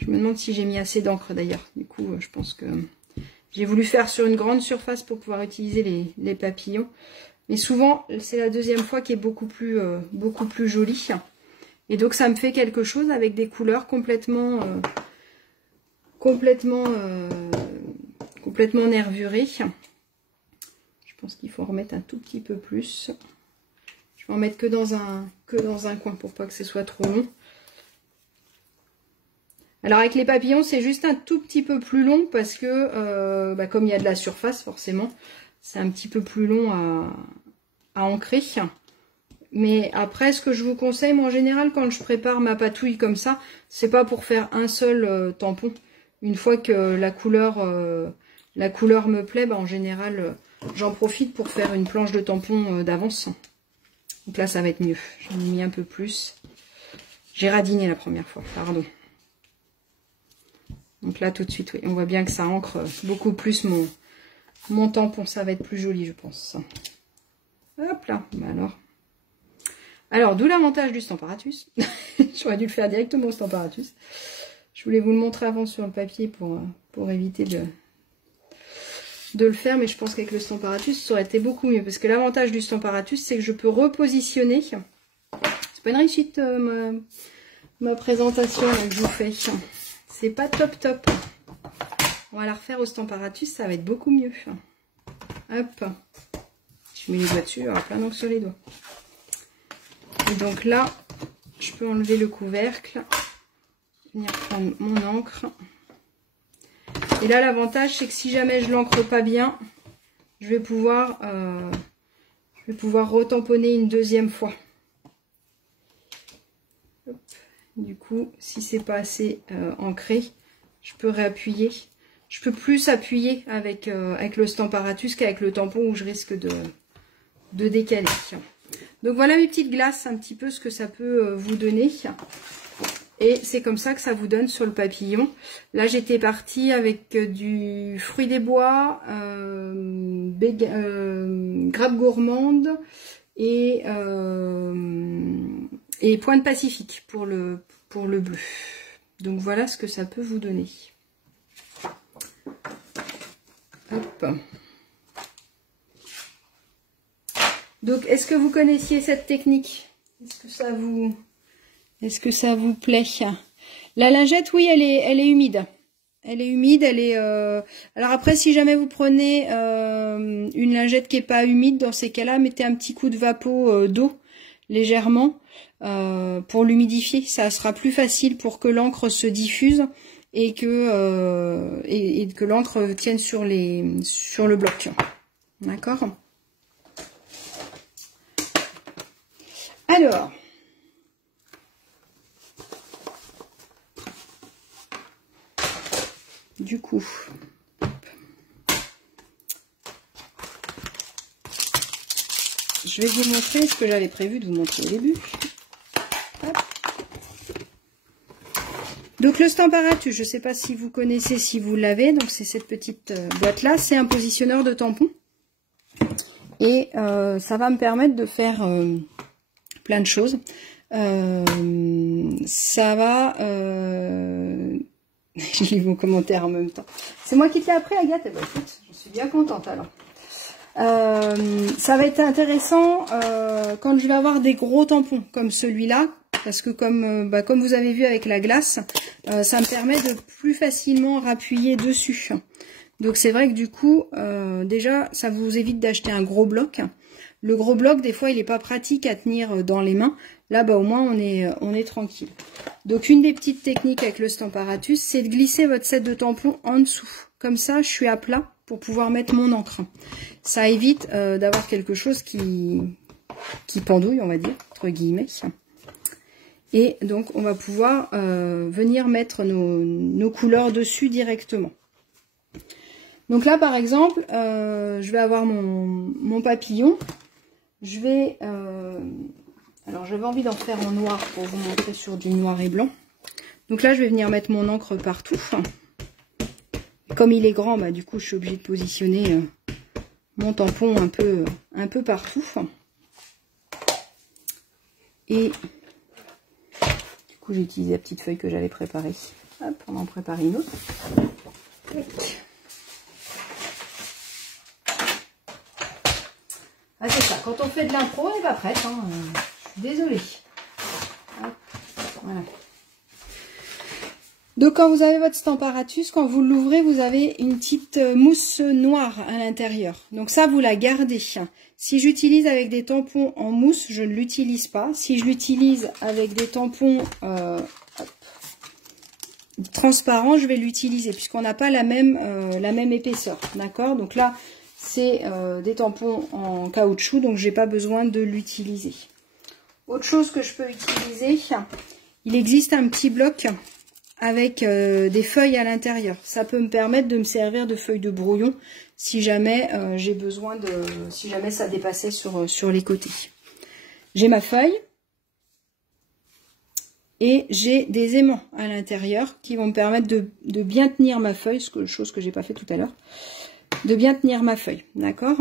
Je me demande si j'ai mis assez d'encre d'ailleurs. Du coup je pense que j'ai voulu faire sur une grande surface pour pouvoir utiliser les papillons. Mais souvent c'est la deuxième fois qui est beaucoup plus jolie. Et donc ça me fait quelque chose avec des couleurs complètement nervurées. Je pense qu'il faut en remettre un tout petit peu plus. Je vais en mettre que dans un coin pour pas que ce soit trop long. Alors avec les papillons, c'est juste un tout petit peu plus long parce que comme il y a de la surface, forcément, c'est un petit peu plus long à ancrer. Mais après, ce que je vous conseille, moi en général, quand je prépare ma patouille comme ça, c'est pas pour faire un seul tampon. Une fois que la couleur me plaît, en général, j'en profite pour faire une planche de tampon d'avance. Donc là, ça va être mieux. J'en ai mis un peu plus. J'ai radiné la première fois, pardon. Donc là, tout de suite, oui, on voit bien que ça ancre beaucoup plus mon tampon. Ça va être plus joli, je pense. Hop là, alors, d'où l'avantage du Stamparatus. J'aurais dû le faire directement au Stamparatus. Je voulais vous le montrer avant sur le papier pour éviter de le faire, mais je pense qu'avec le Stamparatus, ça aurait été beaucoup mieux. Parce que l'avantage du Stamparatus, c'est que je peux repositionner. C'est pas une réussite, ma présentation que je vous fais. C'est pas top. On va la refaire au Stamparatus, ça va être beaucoup mieux. Hop. Je mets les doigts dessus, il y aura plein d'encre sur les doigts. Et donc là, je peux enlever le couvercle. Venir prendre mon encre. Et là, l'avantage, c'est que si jamais je l'encre pas bien, je vais pouvoir retamponner une deuxième fois. Hop. Du coup, si c'est pas assez ancré, je peux réappuyer. Je peux plus appuyer avec le Stamparatus qu'avec le tampon où je risque de décaler. Donc voilà mes petites glaces, un petit peu ce que ça peut vous donner. Et c'est comme ça que ça vous donne sur le papillon. Là, j'étais partie avec du fruit des bois, grappe gourmande et pointe pacifique pour le bleu. Donc voilà ce que ça peut vous donner. Hop. Donc, est-ce que vous connaissiez cette technique? Est-ce que ça vous plaît? La lingette, oui, elle est humide. Elle est humide, alors après, si jamais vous prenez une lingette qui n'est pas humide, dans ces cas-là, mettez un petit coup de vapeau d'eau, légèrement, pour l'humidifier. Ça sera plus facile pour que l'encre se diffuse et que l'encre tienne sur le bloc. D'accord? Alors, du coup, je vais vous montrer ce que j'avais prévu de vous montrer au début. Hop. Donc le Stamparatus, je ne sais pas si vous connaissez, si vous l'avez, donc c'est cette petite boîte-là, c'est un positionneur de tampon. Et ça va me permettre de faire plein de choses. Ça va Je lis vos commentaires en même temps. C'est moi qui te l'ai appris, Agathe? Eh ben, écoute, je suis bien contente alors. Ça va être intéressant quand je vais avoir des gros tampons comme celui-là, parce que comme vous avez vu avec la glace, ça me permet de plus facilement rappuyer dessus. Donc c'est vrai que du coup, déjà, ça vous évite d'acheter un gros bloc. Le gros bloc, des fois, il n'est pas pratique à tenir dans les mains. Là, au moins, on est tranquille. Donc, une des petites techniques avec le Stamparatus, c'est de glisser votre set de tampons en dessous. Comme ça, je suis à plat pour pouvoir mettre mon encre. Ça évite d'avoir quelque chose qui pendouille, on va dire, entre guillemets. Et donc, on va pouvoir venir mettre nos couleurs dessus directement. Donc là, par exemple, je vais avoir mon papillon. Je vais... alors, j'avais envie d'en faire en noir pour vous montrer sur du noir et blanc. Donc là, je vais venir mettre mon encre partout. Comme il est grand, du coup, je suis obligée de positionner mon tampon un peu partout. Et du coup, j'ai utilisé la petite feuille que j'avais préparée. Hop, on en prépare une autre. Ah, c'est ça, quand on fait de l'impro, on n'est pas prête. Hein. Je suis désolée. Hop, voilà. Donc quand vous avez votre Stamparatus, quand vous l'ouvrez, vous avez une petite mousse noire à l'intérieur. Donc ça, vous la gardez. Si j'utilise avec des tampons en mousse, je ne l'utilise pas. Si je l'utilise avec des tampons transparents, je vais l'utiliser puisqu'on n'a pas la même épaisseur. D'accord? Donc là, c'est des tampons en caoutchouc, donc j'ai pas besoin de l'utiliser. Autre chose que je peux utiliser, il existe un petit bloc avec des feuilles à l'intérieur. Ça peut me permettre de me servir de feuilles de brouillon si jamais j'ai besoin de... si jamais ça dépassait sur les côtés. J'ai ma feuille et j'ai des aimants à l'intérieur qui vont me permettre de bien tenir ma feuille, chose que j'ai pas fait tout à l'heure, de bien tenir ma feuille, d'accord?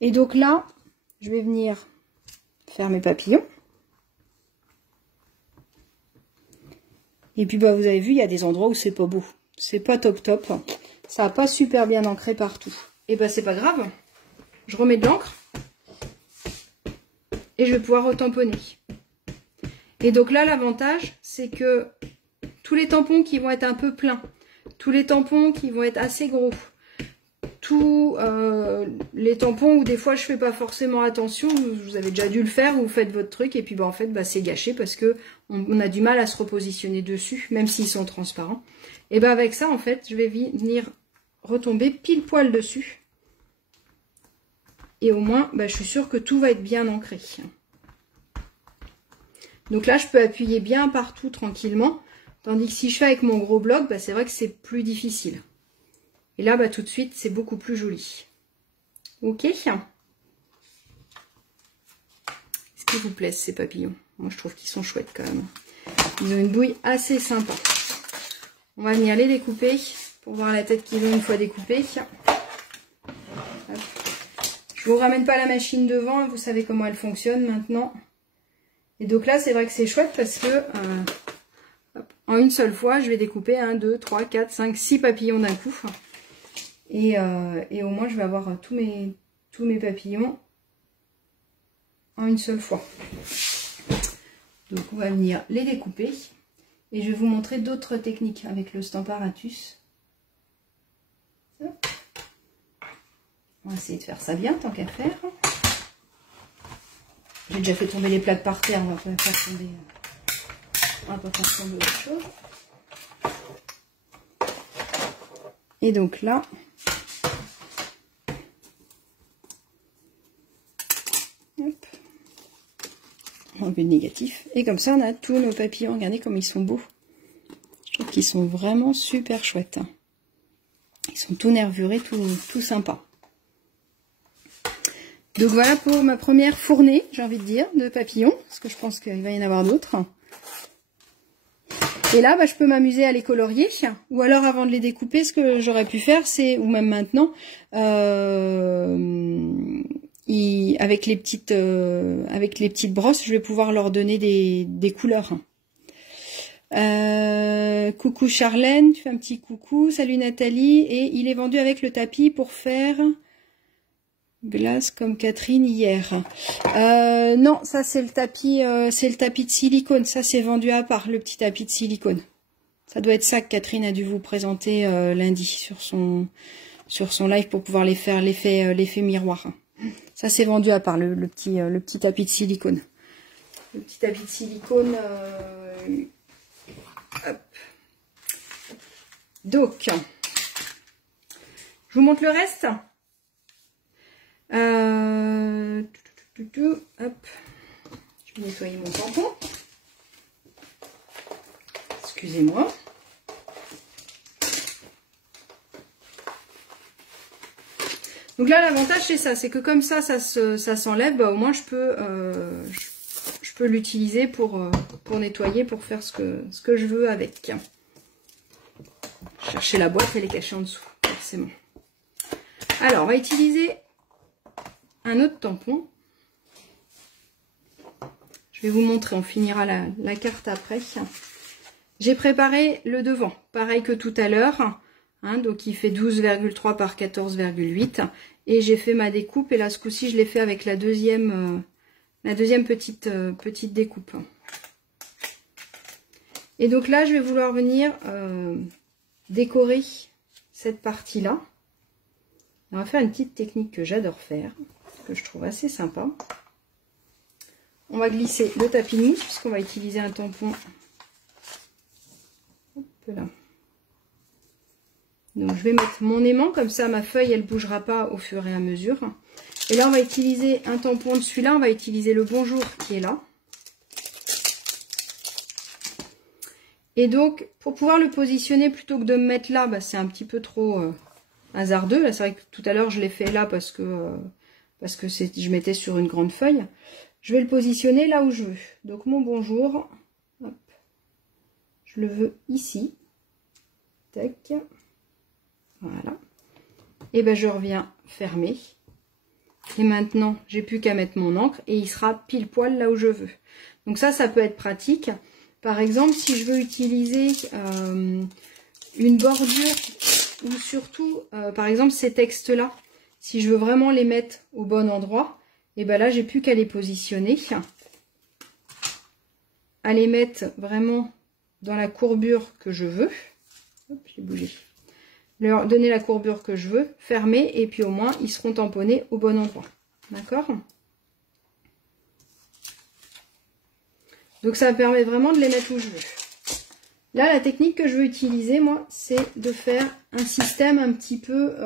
Et donc là, je vais venir faire mes papillons. Et puis vous avez vu, il y a des endroits où c'est pas beau. C'est pas top top. Ça n'a pas super bien ancré partout. Et c'est pas grave. Je remets de l'encre. Et je vais pouvoir retamponner. Et donc là, l'avantage, c'est que tous les tampons qui vont être un peu pleins, tous les tampons qui vont être assez gros, tous les tampons où des fois je fais pas forcément attention, vous avez déjà dû le faire, vous faites votre truc et puis en fait c'est gâché parce que on a du mal à se repositionner dessus, même s'ils sont transparents. Et avec ça en fait je vais venir retomber pile poil dessus et au moins je suis sûre que tout va être bien ancré. Donc là je peux appuyer bien partout tranquillement, tandis que si je fais avec mon gros bloc, c'est vrai que c'est plus difficile. Et là, tout de suite, c'est beaucoup plus joli. Ok? Est-ce qu'ils vous plaisent, ces papillons? Moi, je trouve qu'ils sont chouettes quand même. Ils ont une bouille assez sympa. On va venir les découper pour voir la tête qu'ils ont une fois découpés. Hop. Je vous ramène pas la machine devant, vous savez comment elle fonctionne maintenant. Et donc là, c'est vrai que c'est chouette parce que en une seule fois, je vais découper 1, 2, 3, 4, 5, 6 papillons d'un coup. Et au moins, je vais avoir tous mes papillons en une seule fois. Donc, on va venir les découper. Et je vais vous montrer d'autres techniques avec le Stamparatus. On va essayer de faire ça bien, tant qu'à faire. J'ai déjà fait tomber les plaques par terre. On va pas faire tomber, on va pas faire tomber autre chose. Et donc là... Hop. On enlève le négatif. Et comme ça, on a tous nos papillons. Regardez comme ils sont beaux. Je trouve qu'ils sont vraiment super chouettes. Ils sont tout nervurés, tout sympas. Donc voilà pour ma première fournée, j'ai envie de dire, de papillons. Parce que je pense qu'il va y en avoir d'autres. Et là, je peux m'amuser à les colorier. Ou alors, avant de les découper, ce que j'aurais pu faire, c'est, ou même maintenant, avec les petites brosses, je vais pouvoir leur donner des couleurs. Coucou Charlène, tu fais un petit coucou. Salut Nathalie. Et il est vendu avec le tapis pour faire glace comme Catherine hier. Non, ça c'est le tapis de silicone. Ça c'est vendu à part, le petit tapis de silicone. Ça doit être ça que Catherine a dû vous présenter lundi sur son live pour pouvoir les faire l'effet miroir. Ça c'est vendu à part, le petit tapis de silicone. Le petit tapis de silicone. Hop. Donc, je vous montre le reste. Hop. Je vais nettoyer mon tampon. Excusez-moi. Donc là, l'avantage c'est ça, c'est que comme ça s'enlève, bah, au moins je peux l'utiliser pour nettoyer, pour faire ce que je veux avec. Chercher la boîte, elle est cachée en dessous, forcément. Alors, on va utiliser un autre tampon. Je vais vous montrer, on finira la carte après. J'ai préparé le devant, pareil que tout à l'heure. Hein, donc il fait 12,3 par 14,8. Et j'ai fait ma découpe. Et là, ce coup-ci, je l'ai fait avec la deuxième petite découpe. Et donc là, je vais vouloir venir décorer cette partie-là. On va faire une petite technique que j'adore faire, que je trouve assez sympa. On va glisser le tapis de mousse, puisqu'on va utiliser un tampon. Hop là. Donc je vais mettre mon aimant, comme ça ma feuille elle bougera pas au fur et à mesure. Et là on va utiliser un tampon de celui-là, on va utiliser le Bonjour qui est là. Et donc pour pouvoir le positionner plutôt que de me mettre là, bah, c'est un petit peu trop hasardeux. Là c'est vrai que tout à l'heure je l'ai fait là parce que je mettais sur une grande feuille. Je vais le positionner là où je veux. Donc mon Bonjour, hop, je le veux ici. Tac. Voilà. Et ben je reviens fermer. Et maintenant, j'ai plus qu'à mettre mon encre et il sera pile poil là où je veux. Donc ça peut être pratique. Par exemple, si je veux utiliser une bordure ou surtout, par exemple, ces textes-là, si je veux vraiment les mettre au bon endroit, et ben là, j'ai plus qu'à les positionner, à les mettre vraiment dans la courbure que je veux. Hop, j'ai bougé. Leur donner la courbure que je veux, fermer, et puis au moins ils seront tamponnés au bon endroit. D'accord? Donc ça me permet vraiment de les mettre où je veux. Là, la technique que je veux utiliser, moi, c'est de faire un système un petit peu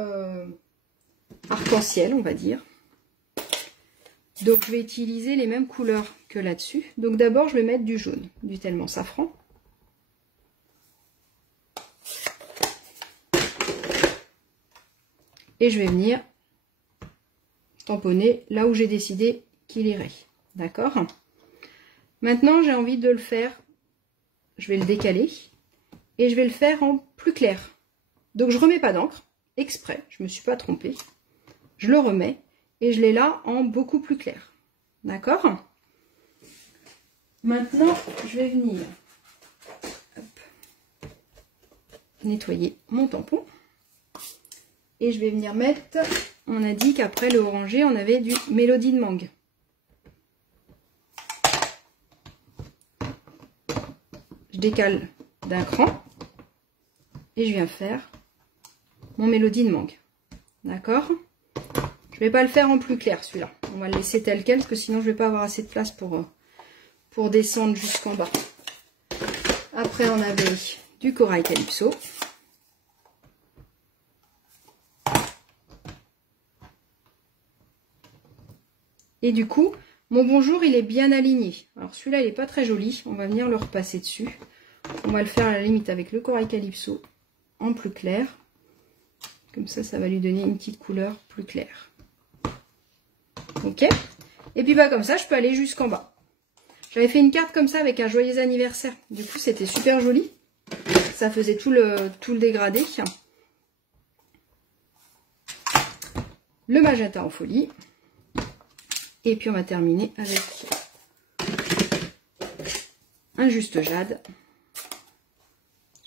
arc-en-ciel, on va dire. Donc je vais utiliser les mêmes couleurs que là-dessus. Donc d'abord, je vais mettre du jaune, du Tellement Safran. Et je vais venir tamponner là où j'ai décidé qu'il irait. D'accord? Maintenant, j'ai envie de le faire. Je vais le décaler. Et je vais le faire en plus clair. Donc, je ne remets pas d'encre. Exprès. Je ne me suis pas trompée. Je le remets. Et je l'ai là en beaucoup plus clair. D'accord? Maintenant, je vais venir nettoyer mon tampon. Et je vais venir mettre, on a dit qu'après le orangé, on avait du Mélodie de mangue. Je décale d'un cran et je viens faire mon Mélodie de mangue. D'accord? Je ne vais pas le faire en plus clair celui-là. On va le laisser tel quel parce que sinon je ne vais pas avoir assez de place pour descendre jusqu'en bas. Après on avait du Corail Calypso. Et du coup, mon Bonjour, il est bien aligné. Alors celui-là, il n'est pas très joli. On va venir le repasser dessus. On va le faire à la limite avec le Corail Calypso en plus clair. Comme ça, ça va lui donner une petite couleur plus claire. Ok? Et puis bah comme ça, je peux aller jusqu'en bas. J'avais fait une carte comme ça avec un joyeux anniversaire. Du coup, c'était super joli. Ça faisait tout le dégradé. Le magenta en folie. Et puis on va terminer avec un juste jade.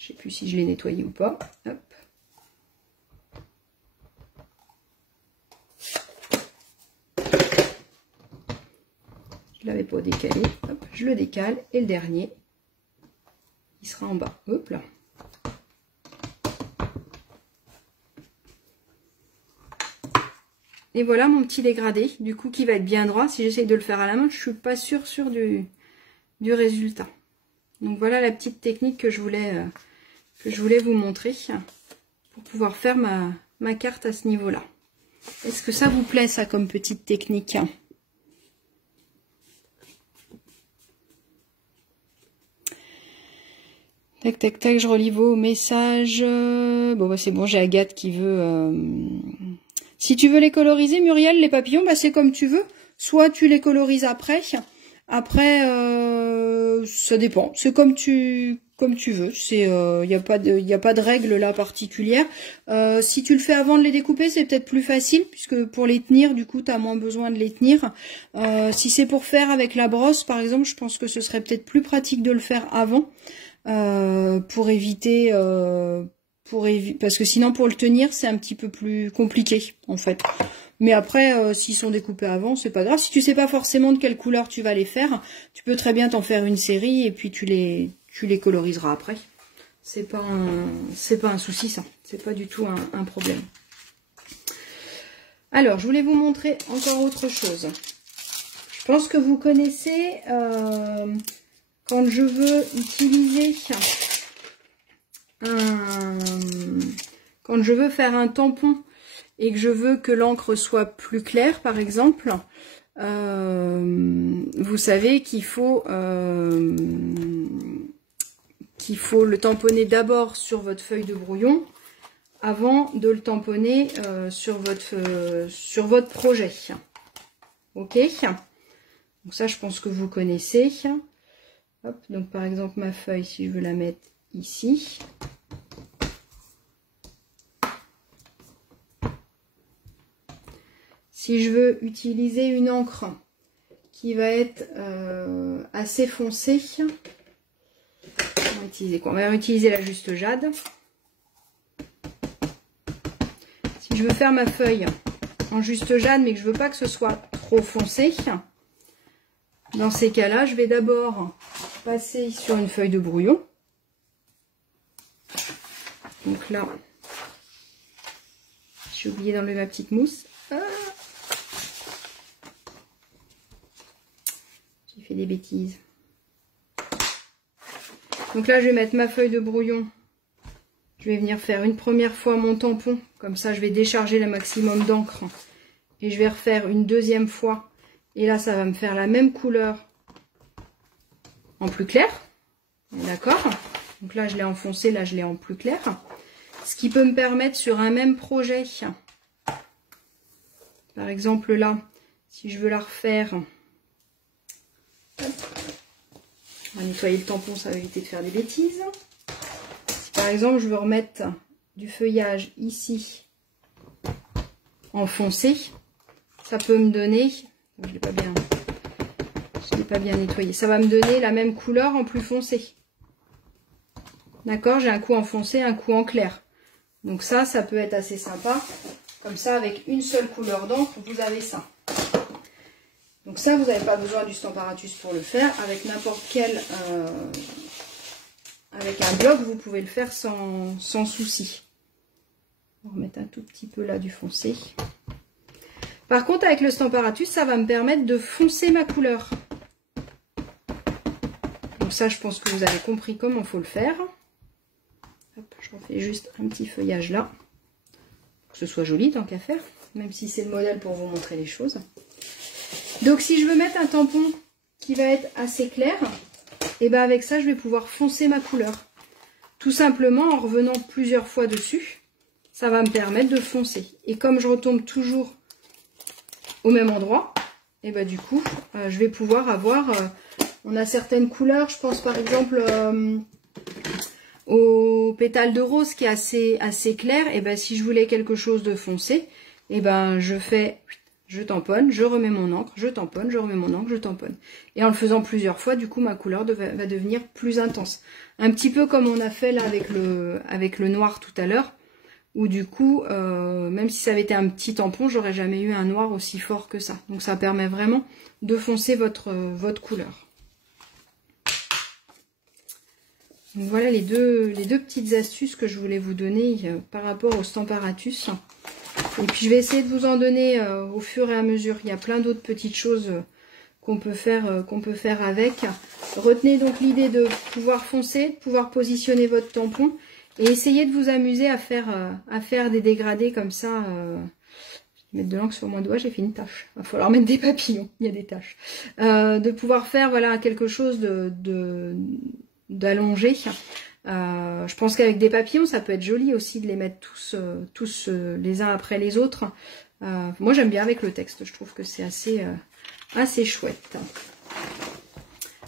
sais plus si je l'ai nettoyé ou pas. Hop. Je l'avais pas décalé. Hop, je le décale. Et le dernier, il sera en bas. Hop là. Et voilà mon petit dégradé, du coup, qui va être bien droit. Si j'essaye de le faire à la main, je suis pas sûre du résultat. Donc voilà la petite technique que je voulais vous montrer pour pouvoir faire ma carte à ce niveau-là. Est-ce que ça vous plaît, ça, comme petite technique? Tac, tac, tac, je relis vos messages. Bon, bah c'est bon, j'ai Agathe qui veut... Si tu veux les coloriser, Muriel, les papillons, bah c'est comme tu veux. Soit tu les colorises après. Après, ça dépend. C'est comme tu veux. C'est, y a pas de règle là particulière. Si tu le fais avant de les découper, c'est peut-être plus facile puisque pour les tenir, du coup, tu as moins besoin de les tenir. Si c'est pour faire avec la brosse, par exemple, je pense que ce serait peut-être plus pratique de le faire avant pour éviter. Parce que sinon pour le tenir c'est un petit peu plus compliqué en fait. Mais après s'ils sont découpés avant c'est pas grave. Si tu sais pas forcément de quelle couleur tu vas les faire, tu peux très bien t'en faire une série et puis tu les coloriseras après. C'est pas un souci ça, c'est pas du tout un problème. Alors je voulais vous montrer encore autre chose. Je pense que vous connaissez quand je veux utiliser quand je veux faire un tampon et que je veux que l'encre soit plus claire par exemple, vous savez qu'il faut le tamponner d'abord sur votre feuille de brouillon avant de le tamponner sur votre projet. Ok, donc ça je pense que vous connaissez. Hop, donc par exemple ma feuille, si je veux la mettre ici, si je veux utiliser une encre qui va être assez foncée, on va utiliser quoi? On va utiliser la Juste Jade. Si je veux faire ma feuille en Juste Jade mais que je veux pas que ce soit trop foncé, dans ces cas-là, je vais d'abord passer sur une feuille de brouillon. Donc là, j'ai oublié d'enlever ma petite mousse. Ah, j'ai fait des bêtises. Donc là, je vais mettre ma feuille de brouillon. Je vais venir faire une première fois mon tampon. Comme ça, je vais décharger le maximum d'encre. Et je vais refaire une deuxième fois. Et là, ça va me faire la même couleur en plus clair. D'accord? Donc là, je l'ai enfoncé. Là, je l'ai en plus clair. Ce qui peut me permettre sur un même projet. Par exemple, là, si je veux la refaire... Hop, on va nettoyer le tampon, ça va éviter de faire des bêtises. Si par exemple, je veux remettre du feuillage ici en foncé, ça peut me donner... Je ne l'ai pas bien nettoyé. Ça va me donner la même couleur en plus foncé. D'accord? J'ai un coup en foncé, un coup en clair. Donc ça peut être assez sympa. Comme ça, avec une seule couleur d'encre, vous avez ça. Donc ça, vous n'avez pas besoin du Stamparatus pour le faire. Avec n'importe quel... avec un bloc, vous pouvez le faire sans souci. On va remettre un tout petit peu là du foncé. Par contre, avec le Stamparatus, ça va me permettre de foncer ma couleur. Donc ça, je pense que vous avez compris comment il faut le faire. Hop, je refais juste un petit feuillage là. Pour que ce soit joli, tant qu'à faire. Même si c'est le modèle pour vous montrer les choses. Donc si je veux mettre un tampon qui va être assez clair, et bien avec ça, je vais pouvoir foncer ma couleur. Tout simplement en revenant plusieurs fois dessus. Ça va me permettre de foncer. Et comme je retombe toujours au même endroit, et ben du coup je vais pouvoir avoir on a certaines couleurs, je pense par exemple au pétale de rose qui est assez clair, et ben si je voulais quelque chose de foncé, et ben je je tamponne, je remets mon encre, je tamponne, je remets mon encre, je tamponne. Et en le faisant plusieurs fois, du coup, ma couleur va devenir plus intense. Un petit peu comme on a fait là avec le noir tout à l'heure, où du coup, même si ça avait été un petit tampon, j'aurais jamais eu un noir aussi fort que ça. Donc ça permet vraiment de foncer votre couleur. Donc voilà les deux petites astuces que je voulais vous donner par rapport au Stamparatus. Et puis je vais essayer de vous en donner au fur et à mesure. Il y a plein d'autres petites choses qu'on peut faire avec. Retenez donc l'idée de pouvoir foncer, de pouvoir positionner votre tampon et essayez de vous amuser à faire des dégradés comme ça. Je vais mettre de l'encre sur mon doigt, j'ai fait une tache. Il va falloir mettre des papillons, il y a des taches. De pouvoir faire voilà quelque chose d'allongé. Je pense qu'avec des papillons, ça peut être joli aussi de les mettre tous les uns après les autres. Moi, j'aime bien avec le texte. Je trouve que c'est assez chouette.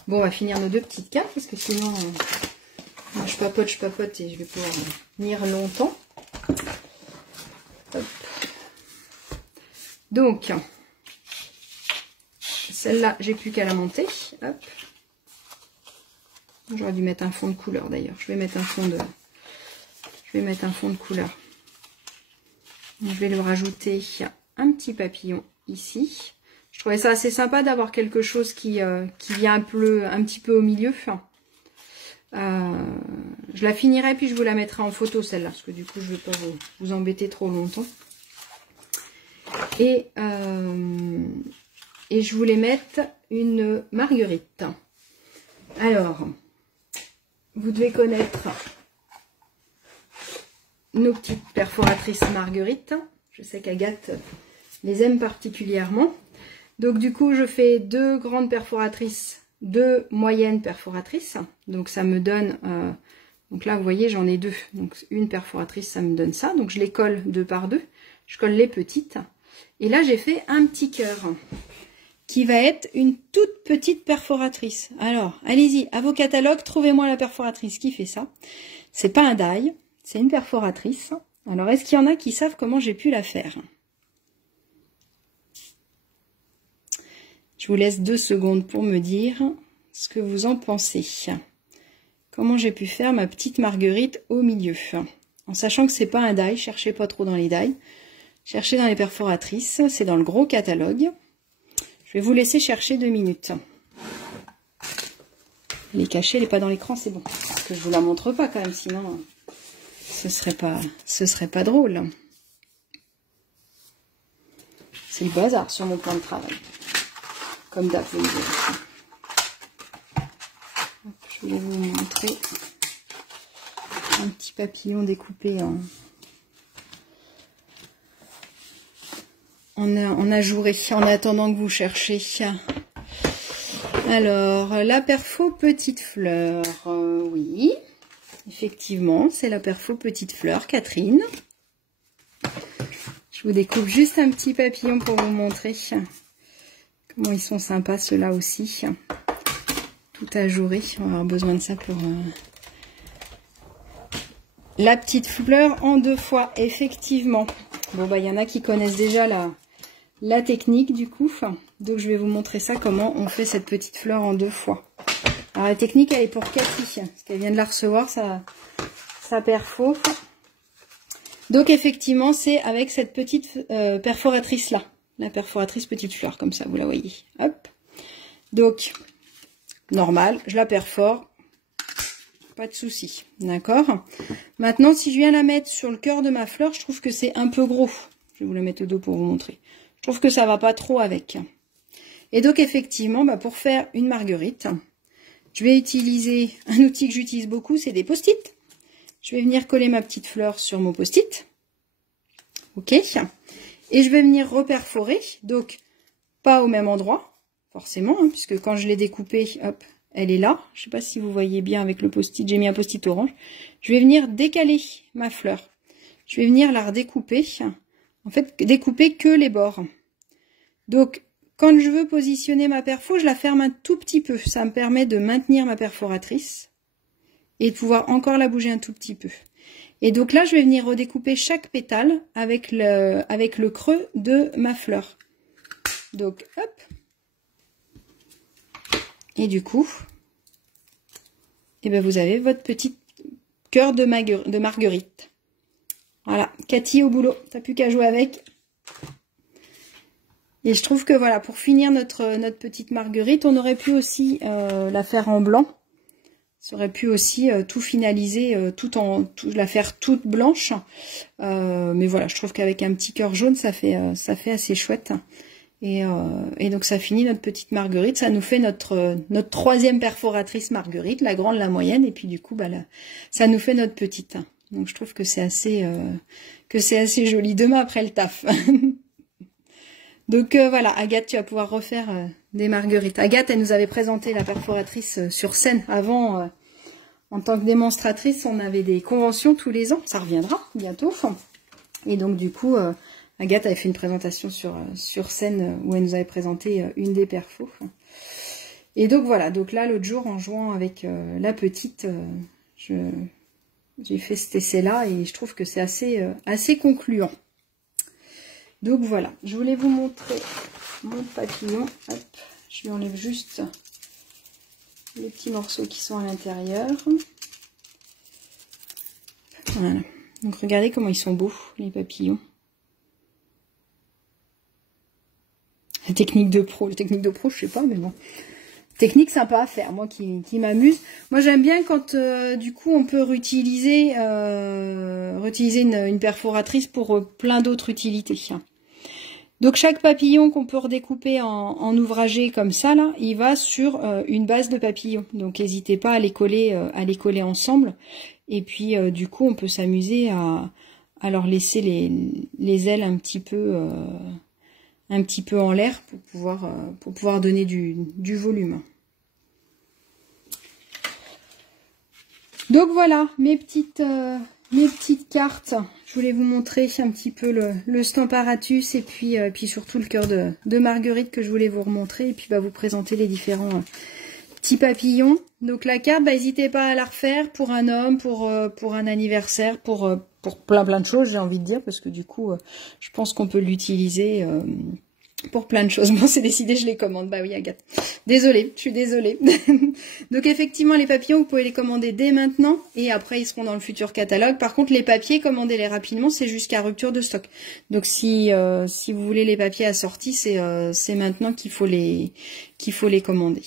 Bon, on va finir nos deux petites cartes parce que sinon, moi, je papote et je vais pouvoir tenir longtemps. Hop. Donc, celle-là, j'ai plus qu'à la monter. Hop. J'aurais dû mettre un fond de couleur d'ailleurs. Je vais mettre un fond de couleur. Je vais lui rajouter un petit papillon ici. Je trouvais ça assez sympa d'avoir quelque chose qui vient un petit peu au milieu. Je la finirai puis je vous la mettrai en photo celle-là parce que du coup je ne vais pas vous embêter trop longtemps. Et je voulais mettre une marguerite. Alors, vous devez connaître nos petites perforatrices marguerites. Je sais qu'Agathe les aime particulièrement. Donc du coup, je fais 2 grandes perforatrices, 2 moyennes perforatrices. Donc ça me donne... donc là, vous voyez, j'en ai 2. Donc une perforatrice, ça me donne ça. Donc je les colle 2 par 2. Je colle les petites. Et là, j'ai fait un petit cœur qui va être une toute petite perforatrice. Alors, allez-y, à vos catalogues, trouvez-moi la perforatrice qui fait ça. C'est pas un die, c'est une perforatrice. Alors, est-ce qu'il y en a qui savent comment j'ai pu la faire? Je vous laisse 2 secondes pour me dire ce que vous en pensez. Comment j'ai pu faire ma petite marguerite au milieu? En sachant que c'est pas un die, cherchez pas trop dans les dies. Cherchez dans les perforatrices, c'est dans le gros catalogue. Je vais vous laisser chercher 2 minutes. Elle est cachée, elle n'est pas dans l'écran, c'est bon. Parce que je vous la montre pas quand même, sinon ce serait pas drôle. C'est le bazar sur mon plan de travail. Comme d'hab, vous voyez. Je vais vous montrer un petit papillon découpé en ajouré, en attendant que vous cherchiez. Alors, la perfo petite fleur, oui, effectivement, c'est la perfo petite fleur, Catherine. Je vous découpe juste un petit papillon pour vous montrer comment ils sont sympas, ceux-là aussi. Tout ajouré, on va avoir besoin de ça pour... La petite fleur en 2 fois, effectivement. Bon, bah, il y en a qui connaissent déjà la technique du coup. Donc, je vais vous montrer ça, comment on fait cette petite fleur en 2 fois. Alors, la technique, elle est pour Cathy, parce qu'elle vient de la recevoir, sa perfo. Donc, effectivement, c'est avec cette petite perforatrice-là. La perforatrice petite fleur, comme ça, vous la voyez. Hop. Donc, normal, je la perfore. Pas de souci, d'accord. Maintenant, si je viens la mettre sur le cœur de ma fleur, je trouve que c'est un peu gros. Je vais vous la mettre au dos pour vous montrer. Je trouve que ça va pas trop avec. Et donc, effectivement, bah, pour faire une marguerite, je vais utiliser un outil que j'utilise beaucoup, c'est des post-it. Je vais venir coller ma petite fleur sur mon post-it. Ok. Et je vais venir reperforer, donc pas au même endroit, forcément, hein, puisque quand je l'ai découpée, hop, elle est là. Je ne sais pas si vous voyez bien avec le post-it, j'ai mis un post-it orange. Je vais venir décaler ma fleur. Je vais venir la redécouper. En fait, découper que les bords. Donc, quand je veux positionner ma perfo, je la ferme un tout petit peu. Ça me permet de maintenir ma perforatrice et de pouvoir encore la bouger un tout petit peu. Et donc là, je vais venir redécouper chaque pétale avec le creux de ma fleur. Donc, hop. Et du coup, eh ben vous avez votre petit cœur de marguerite. Voilà, Cathy au boulot, t'as plus qu'à jouer avec. Et je trouve que voilà, pour finir notre petite marguerite, on aurait pu aussi la faire en blanc. Ça aurait pu aussi tout finaliser, la faire toute blanche. Mais voilà, je trouve qu'avec un petit cœur jaune, ça fait assez chouette. Et donc ça finit notre petite marguerite. Ça nous fait notre troisième perforatrice marguerite, la grande, la moyenne. Et puis du coup, bah, ça nous fait notre petite. Donc je trouve que c'est assez joli. Demain après le taf. Donc voilà, Agathe, tu vas pouvoir refaire des marguerites. Agathe, elle nous avait présenté la perforatrice sur scène. Avant, en tant que démonstratrice, on avait des conventions tous les ans. Ça reviendra bientôt. Et donc du coup, Agathe avait fait une présentation sur scène où elle nous avait présenté une des perfos. Et donc voilà, donc là, l'autre jour, en jouant avec la petite, j'ai fait cet essai-là et je trouve que c'est assez concluant. Donc voilà, je voulais vous montrer mon papillon. Hop, je lui enlève juste les petits morceaux qui sont à l'intérieur. Voilà, donc regardez comment ils sont beaux, les papillons. La technique de pro, je sais pas, mais bon. Technique sympa à faire, moi qui m'amuse. Moi j'aime bien quand du coup on peut réutiliser une perforatrice pour plein d'autres utilités. Donc chaque papillon qu'on peut redécouper en ouvragé comme ça, là, il va sur une base de papillon. Donc n'hésitez pas à les coller ensemble. Et puis du coup on peut s'amuser à leur laisser les ailes un petit peu en l'air pour pouvoir donner du volume. Donc voilà mes petites cartes. Je voulais vous montrer un petit peu le Stamparatus et puis surtout le cœur de marguerite que je voulais vous remontrer et puis vous présenter les différents petits papillons. Donc la carte, n'hésitez pas à la refaire pour un homme, pour un anniversaire, pour plein de choses, j'ai envie de dire, parce que du coup, je pense qu'on peut l'utiliser pour plein de choses. Bon, c'est décidé, je les commande. Bah oui, Agathe. Désolée, je suis désolée. Donc effectivement, les papillons, vous pouvez les commander dès maintenant et après, ils seront dans le futur catalogue. Par contre, les papiers, commandez-les rapidement, c'est jusqu'à rupture de stock. Donc si vous voulez les papiers assortis, c'est maintenant qu'il faut les commander.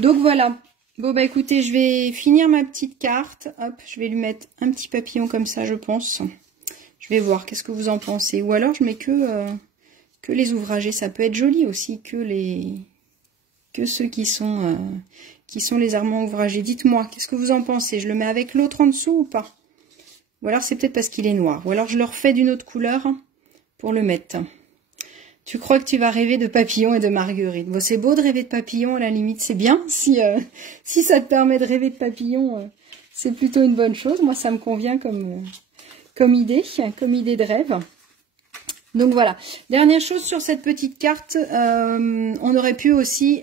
Donc voilà. Bon bah écoutez, je vais finir ma petite carte. Hop, je vais lui mettre un petit papillon comme ça, je pense. Je vais voir, qu'est-ce que vous en pensez. Ou alors je mets que les ouvragés, ça peut être joli aussi, que ceux qui sont les armoires ouvragés. Dites-moi, qu'est-ce que vous en pensez? Je le mets avec l'autre en dessous ou pas? Ou alors c'est peut-être parce qu'il est noir. Ou alors je le refais d'une autre couleur pour le mettre. Tu crois que tu vas rêver de papillons et de marguerite. Bon, c'est beau de rêver de papillons, à la limite, c'est bien. Si ça te permet de rêver de papillons, c'est plutôt une bonne chose. Moi, ça me convient comme idée de rêve. Donc voilà. Dernière chose sur cette petite carte, on aurait pu aussi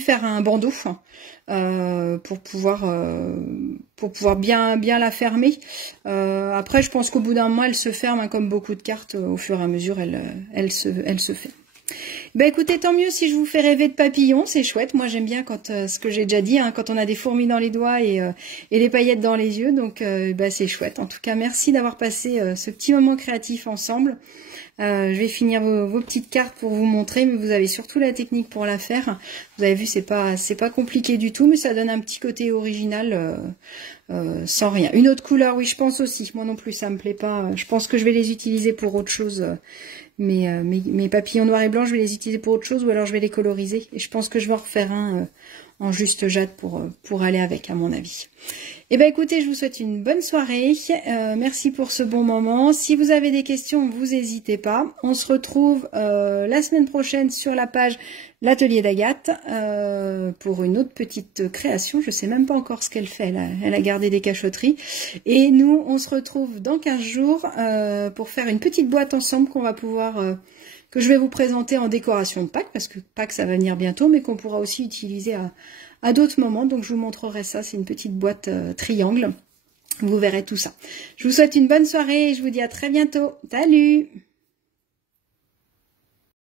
faire un bandeau pour pouvoir bien la fermer. Après, je pense qu'au bout d'un moment, elle se ferme, comme beaucoup de cartes. Au fur et à mesure, elle se fait. Ben écoutez, tant mieux si je vous fais rêver de papillons, c'est chouette. Moi j'aime bien quand ce que j'ai déjà dit, quand on a des fourmis dans les doigts et les paillettes dans les yeux, donc c'est chouette. En tout cas, merci d'avoir passé ce petit moment créatif ensemble. Je vais finir vos petites cartes pour vous montrer, mais vous avez surtout la technique pour la faire. Vous avez vu, c'est pas compliqué du tout, mais ça donne un petit côté original sans rien. Une autre couleur, oui, je pense aussi. Moi non plus, ça me plaît pas. Je pense que je vais les utiliser pour autre chose. Mes papillons noirs et blancs, je vais les utiliser pour autre chose ou alors je vais les coloriser. Et je pense que je vais en refaire un en juste jade pour aller avec, à mon avis. Et ben écoutez, je vous souhaite une bonne soirée. Merci pour ce bon moment. Si vous avez des questions, vous n'hésitez pas. On se retrouve la semaine prochaine sur la page L'Atelier d'Agathe pour une autre petite création. Je sais même pas encore ce qu'elle fait. Elle a gardé des cachotteries. Et nous, on se retrouve dans 15 jours pour faire une petite boîte ensemble qu'on va pouvoir... que je vais vous présenter en décoration de Pâques, parce que Pâques ça va venir bientôt, mais qu'on pourra aussi utiliser à d'autres moments. Donc je vous montrerai ça, c'est une petite boîte triangle. Vous verrez tout ça. Je vous souhaite une bonne soirée et je vous dis à très bientôt. Salut!